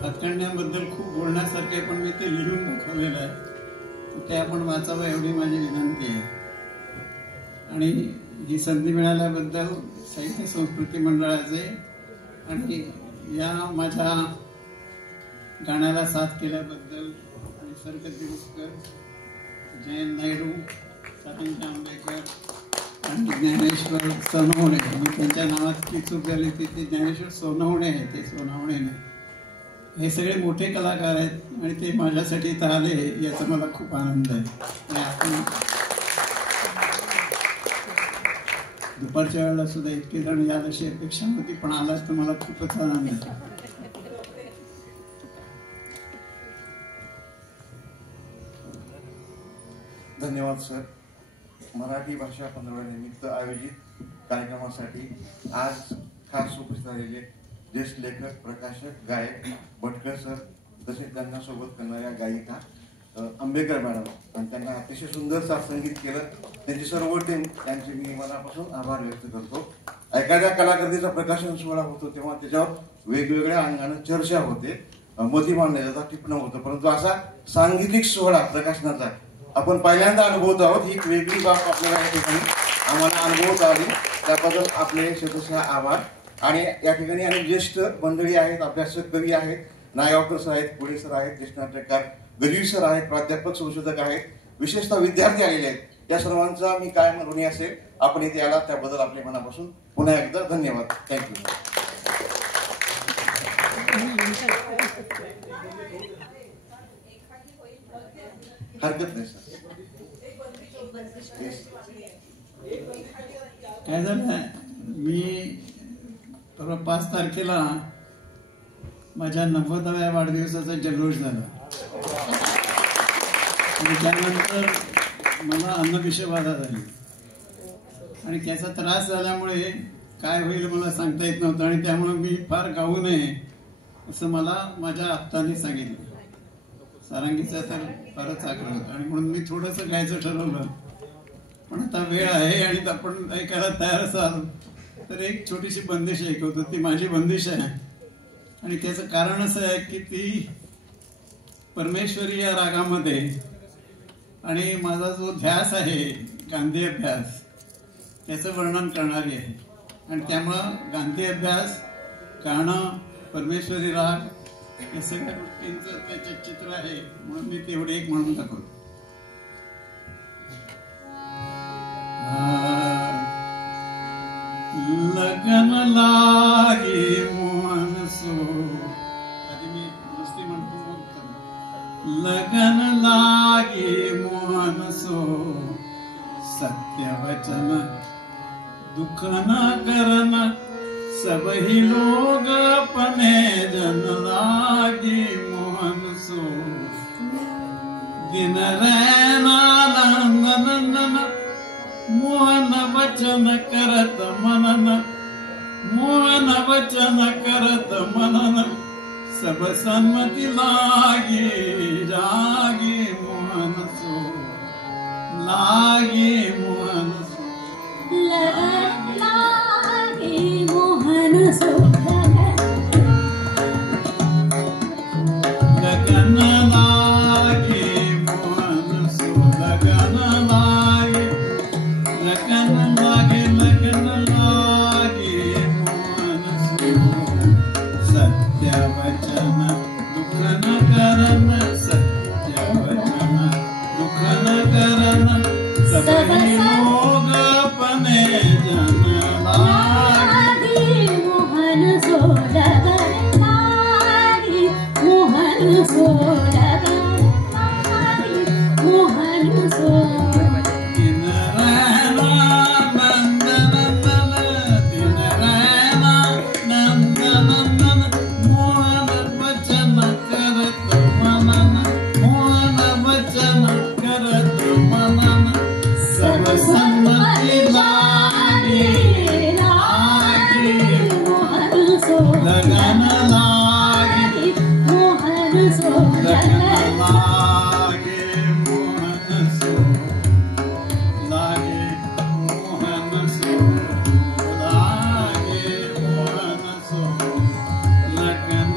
हातकंड्यांबद्दल खूप बोलण्यासारखे, पण मी ते लिहून दाखवलेलं आहे, ते आपण वाचावं एवढी माझी विनंती आहे. आणि ही संधी मिळाल्याबद्दल साहित्य संस्कृती मंडळाचे आणि या माझ्या गाण्याला साथ केल्याबद्दल निसर्ग दिवसकर, जयंत नायडू, सारंग आंबेकर आणि ज्ञानेश्वर सोनवणे. मी त्यांच्या नावात चूक झाली की ते ज्ञानेश्वर सोनवणे आहे, ते सोनवणे नाही. हे सगळे मोठे कलाकार आहेत आणि ते माझ्यासाठी इथं आले याचा मला खूप आनंद आहे. आपण दुपारच्या वेळेला सुद्धा इतके जण याल अशी अपेक्षा नव्हती, पण आलाच तर मला खूपच आनंद आहे. धन्यवाद सर. मराठी भाषा पंधरवड्यानिमित्त आयोजित कार्यक्रमासाठी आज खास उपस्थित झालेले ज्येष्ठ लेखक, प्रकाशक, गायक भटकर सर, तसेच त्यांना सोबत करणाऱ्या गायिका आंबेकर मॅडम, आणि त्यांना अतिशय सुंदर साथ संगीत केलं, त्यांची सर्व टीम, त्यांचे मी मनापासून आभार व्यक्त करतो. एखाद्या कलाकृतीचा प्रकाशन सोहळा होतो तेव्हा त्याच्यावर वेगवेगळ्या अंगाने चर्चा होते, मती मांडल्या जातात, टिप्पण होतं, परंतु असा सांगीतिक सोहळा प्रकाशनाचा आपण पहिल्यांदा अनुभवत आहोत. ही वेगळी बाब आपल्याला या ठिकाणी आम्हाला अनुभवत आली, त्याबद्दल आपले शतशः आभार. आणि या ठिकाणी अनेक ज्येष्ठ मंडळी आहेत, अभ्यासक कवी आहेत, नायगावकर सर आहेत, पुढे सर आहेत, ज्येष्ठ नाटककार गरीब सर आहेत, प्राध्यापक संशोधक आहेत, विशेषतः विद्यार्थी आलेले आहेत. त्या सर्वांचा मी कायम ऋणी असेल. आपण इथे आला त्याबद्दल आपले मनापासून पुन्हा एकदा धन्यवाद. थँक्यू. हरकत नाही सर. काय झालं, मी परवा 5 तारखेला माझ्या 90व्या वाढदिवसाचा जल्लोष झाला आणि त्यानंतर मला अन्नविषबाधा झाली आणि त्याचा त्रास झाल्यामुळे काय होईल मला सांगता येत नव्हतं आणि त्यामुळे मी फार गाऊ नये असं मला माझ्या आप्तांनी सांगितलं. सारंगीचा तर फारच आग्रह होता आणि म्हणून मी थोडंसं गायचं ठरवलं, पण आता वेळ आहे आणि आपण ऐकायला तयार असाल तर एक छोटीशी बंदिश ऐकवतो. ती माझी बंदिश आहे आणि त्याचं कारण असं आहे की ती परमेश्वरी या रागामध्ये आणि माझा जो ध्यास आहे गांधी अभ्यास त्याचं वर्णन करणारी आहे आणि त्यामुळं गांधी अभ्यास, गाणं, परमेश्वरी राग या सगळ्या गोष्टींचं त्याचे चित्र आहे, म्हणून मी तेवढे एक म्हणून दाखवतो. लगन लागे मोहन सो, आधी मी नुसती म्हणतो, लगन लागे मोहन सो, सत्य वचन दुख न करना, सब ही लोग अपने जन लागे मोहन सो, दिन रैना नंदन नंदन, मोहन वचन करत मनन, मोहन वचन करत मनन, सब सन्मति लागे जागे मोहन सो, लागे मोहन सो, लागे मोहन सो, लगन लागे मोहन सो, लगन लागे, लगन लागे, लगन लागे मोहन सो, सत्य वचन दुख न करन, सत्य वचन दुख न करन, सभी लोग अपने जन लागे मोहन सो, लगन लागे मोहन सो, लगन लागे मोहन सो, दिन रैना नंद नंदन, दिन रैना नंद नंदन, मोहन वचन करत मनन, मोहन वचन करत मनन, सब सन्मति लागे लागे मोहन सो, लगन लागे, मोहन सो, लगन लागे मोहन सो, लागे मोहन सो, लागे मोहन सो, लगन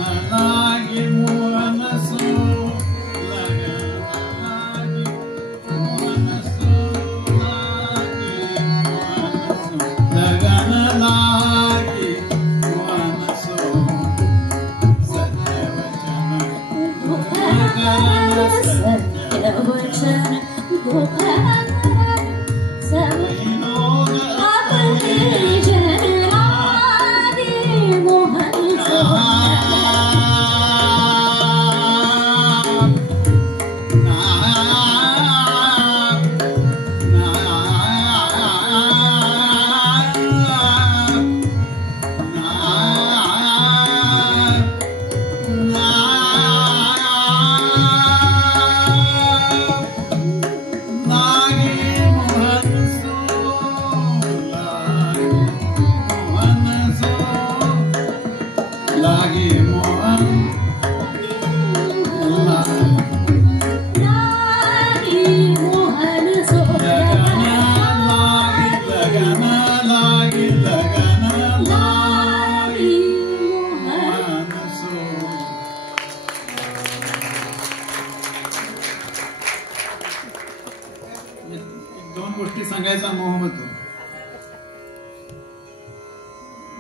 दोन गोष्टी सांगायचा मोह होतो.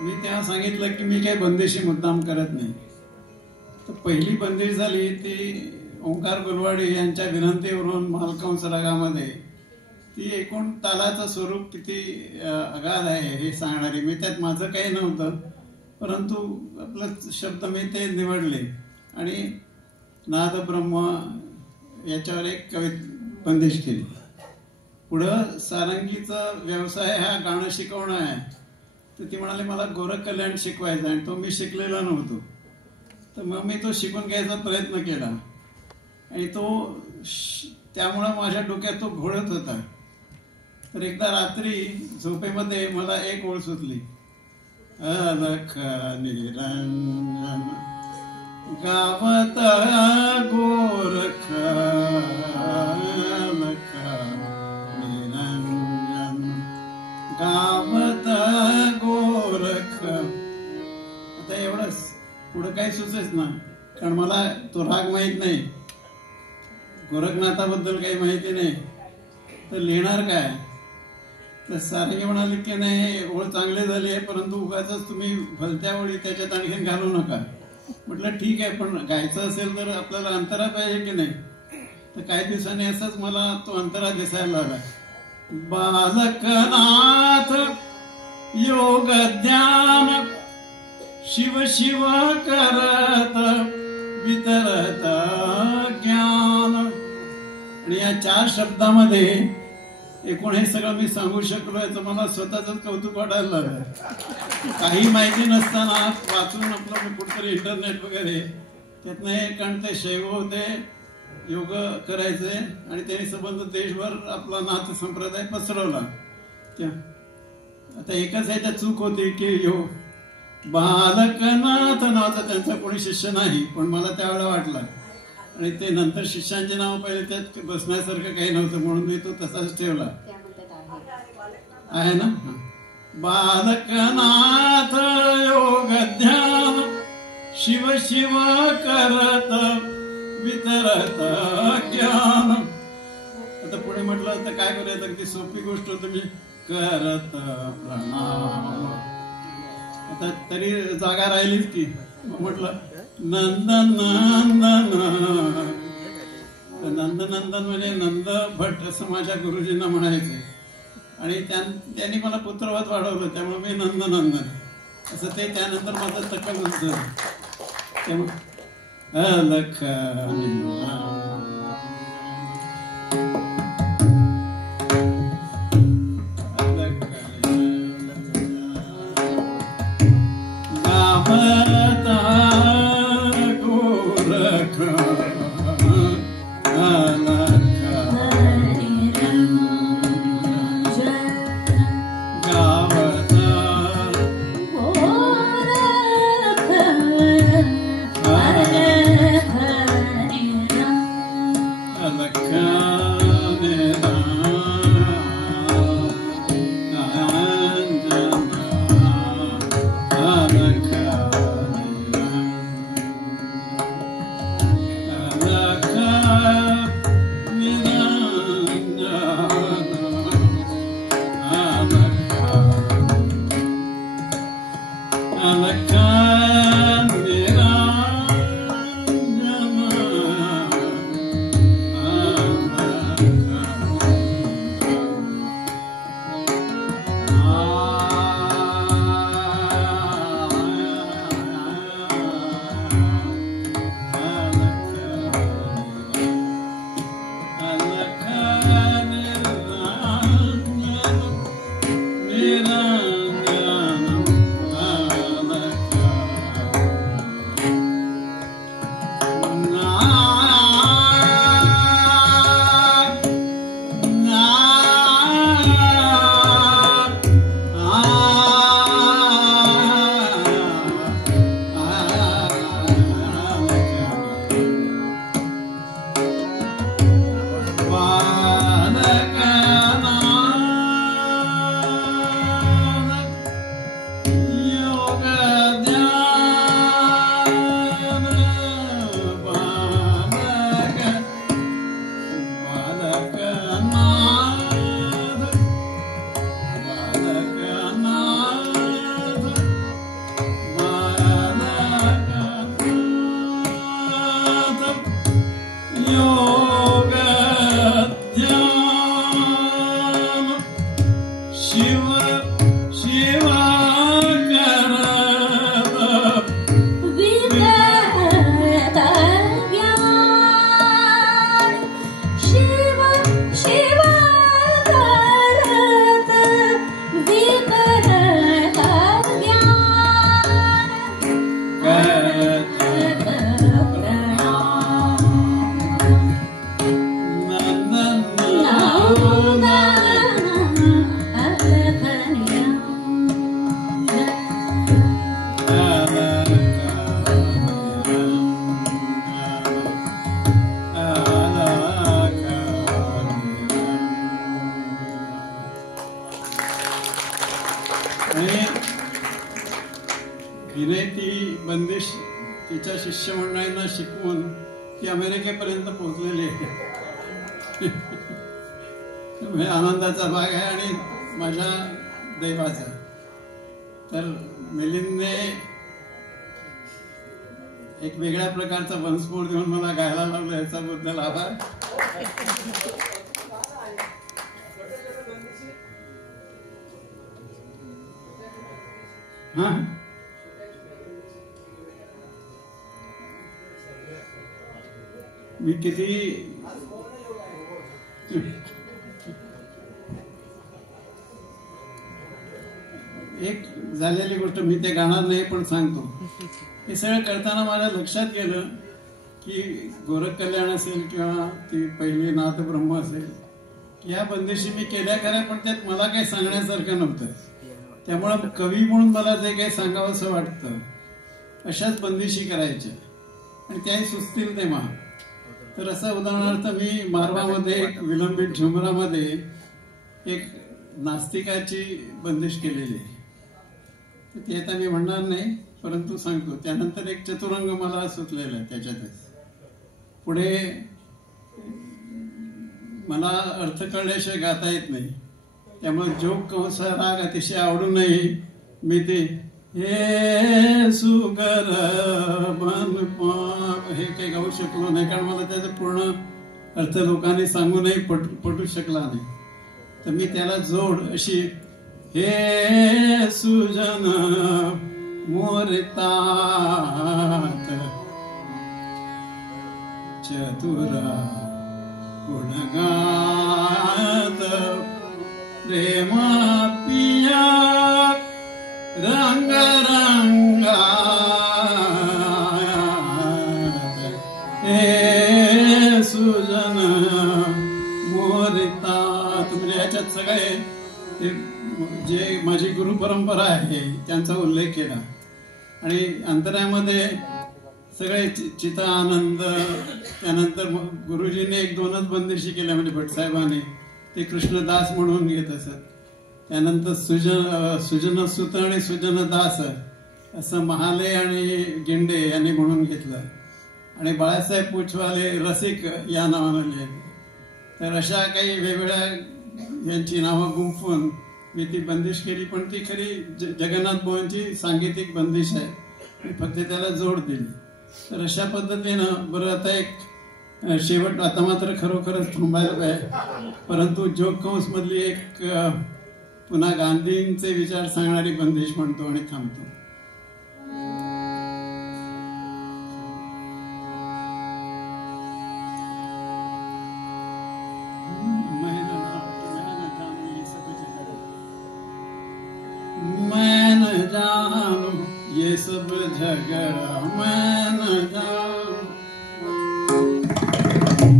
मी तेव्हा सांगितलं की मी काही बंदिशी मुद्दाम करत नाही. तर पहिली बंदिश झाली ती ओंकार गुलवाडी यांच्या विनंतीवरून मालकंस रागामध्ये. ती एकूण तालाचं स्वरूप किती अगाध आहे हे सांगणारी. मी त्यात माझं काही नव्हतं, परंतु आपलं शब्द मी ते निवडले आणि नाद ब्रह्म याच्यावर एक बंदिश केली. पुढं सारंगीचा व्यवसाय हा गाणं शिकवणं आहे. तर ती म्हणाली मला गोरख कल्याण शिकवायचा आणि तो मी शिकलेला नव्हतो. तर मग मी तो शिकून घ्यायचा प्रयत्न केला आणि तो त्यामुळं माझ्या डोक्यात तो घोळत होता. तर एकदा रात्री झोपेमध्ये मला एक ओळ सुचली. अलख निरंजन गावत गोरख अलख निरंजन गावत गोरख. आता एवढंच, पुढं काही सुचेच ना, कारण मला तो राग माहीत नाही, गोरखनाथाबद्दल काही माहिती नाही. तर लिहिणार काय? तर सारंगी म्हणाली की नाही ओळ चांगली झाली आहे, परंतु उगाच तुम्ही भलत्या ओळी त्याच्यात आणखीन घालू नका. म्हटलं ठीक आहे, पण गायचं असेल तर आपल्याला अंतरा पाहिजे की नाही. तर काही दिवसांनी असंच मला तो अंतरा दिसायला लागला. बालकनाथ योग ज्ञान शिव शिव करत वितरत ज्ञान. आणि या 4 शब्दामध्ये एकूण हे सगळं मी सांगू शकलो याचं मला स्वतःच कौतुक वाटायला लागलं. काही माहिती नसताना वाचून आपलं कुठतरी इंटरनेट वगैरे त्यातनं हे, कारण ते शैव होते, योग करायचे आणि त्यांनी संबंध देशभर आपला नाथ संप्रदाय पसरवला. आता एकच ह्याच्या चूक होती की बालकनाथ नावाचा त्यांचा कोणी शिष्य नाही, पण मला त्यावेळेला वाटला. आणि ते नंतर शिष्यांचे नाव पहिले त्यात बसण्यासारखं काही नव्हतं म्हणून मी तो तसाच ठेवला आहे ना. बालकनाथ योग ध्यान शिव शिव करत वितरत ज्ञान. आता पुढे म्हटलं तर काय करूया, अगदी सोपी गोष्ट तुम्ही करत प्रणाम. आता तरी जागा राहिलीच की. म्हटलं नंदन नंदन. नंदनंदन म्हणजे नंद भट असं माझ्या गुरुजींना म्हणायचे आणि त्यांनी मला पुत्रवत वाढवलं, त्यामुळे मी नंदनंदन असं ते त्यानंतर माझं तक्कल झालं. त्यामुळे अलख योग ध्यान शिव शिव हिने ती बंदिश तिच्या शिष्यमंडळींना शिकवून ती अमेरिकेपर्यंत पोहोचलेली आहे. आनंदाचा भाग आहे आणि माझ्या देवाचा. तर मिलिंदने एक वेगळ्या प्रकारचा वंशमूळ देऊन मला गायला लावलं, याच्याबद्दल आभार. हा मी किती एक झालेली गोष्ट मी ते गाणार नाही पण सांगतो. हे सगळं करताना माझ्या लक्षात गेलं की गोरख कल्याण असेल किंवा ती पहिली नाथ ब्रह्म असेल, या बंदिशी मी केल्या खऱ्या, पण त्यात मला काही सांगण्यासारखं नव्हतं. त्यामुळं कवी म्हणून मला जे काही सांगावं असं वाटतं अशाच बंदिशी करायच्या आणि त्याही सुचतील तेव्हा. तर असं उदाहरणार्थ मी मारवामध्ये एक विलंबित झुमरामध्ये एक नास्तिकाची बंदिश केलेली आहे. ते आता मी म्हणणार नाही परंतु सांगतो. त्यानंतर एक चतुरंग मला सुचलेला आहे त्याच्यातच. पुढे मला अर्थ कळल्याशिवाय गाता येत नाही, त्यामुळे जोग कंस राग अतिशय आवडूनही मी ते हे सुगर हे काही गाऊ शकलो नाही, कारण मला त्याचा पूर्ण अर्थ लोकांनी सांगूनही पटू शकला नाही. तर मी त्याला जोड अशी हे सुजन मोरतात चतुरा गुणगात प्रेमा पिया रंग रंगा हे सुजन मोरतात. म्हणजे याच्यात सगळे जे माझी गुरु परंपरा आहे त्यांचा उल्लेख केला आणि अंतरामध्ये सगळे चितानंद. त्यानंतर गुरुजीने एक दोनच बंदिशी केल्या, म्हणजे भटसाहेबांनी ते कृष्णदास म्हणून घेत असत. त्यानंतर सुजन सुत आणि सुजनदास असं महाले आणि गिंडे यांनी म्हणून घेतलं आणि बाळासाहेब पूछवाले रसिक या नावानं लिहिले. तर अशा काही वेगवेगळ्या यांची नावं गुंफून मी ती बंदिश केली. पण ती खरी जगन्नाथ बुवांची सांगीतिक बंदिश आहे, मी फक्त त्याला जोड दिली. तर अशा पद्धतीनं बरं आता एक शेवट, आता मात्र खरोखरच थांबायला आहे, परंतु जोग कंस मधली एक पुन्हा गांधींचे विचार सांगणारी बंदिश म्हणतो आणि थांबतो. मैं न जानू ये सब झगड़ा, मैं न जानू,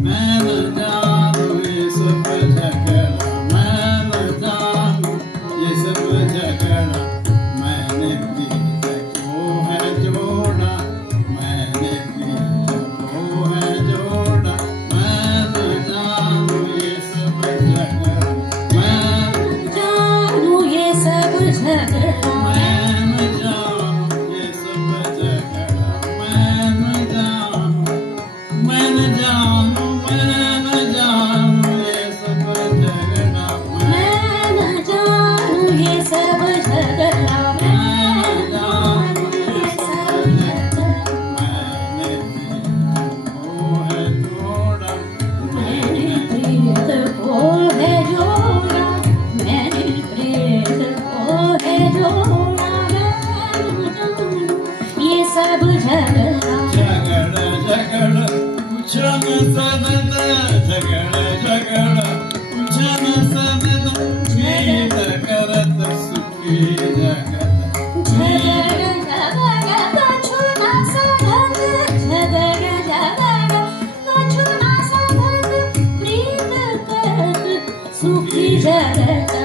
मैं न जानू ये सब झगड़ा, मैं न जानू ये सब झगड़ा. मैंने प्रीत को है जोड़ा, मैंने प्रीत को है जोड़ा, मैं न जानू ये सब झगड़ा, मैं न जानू ये सब झगड़ा, मैं न जानू ये सब झगड़ा, मैं सदन जगड जगड तुझ्या सदन मीत करत सुखी जगत सुखी जगत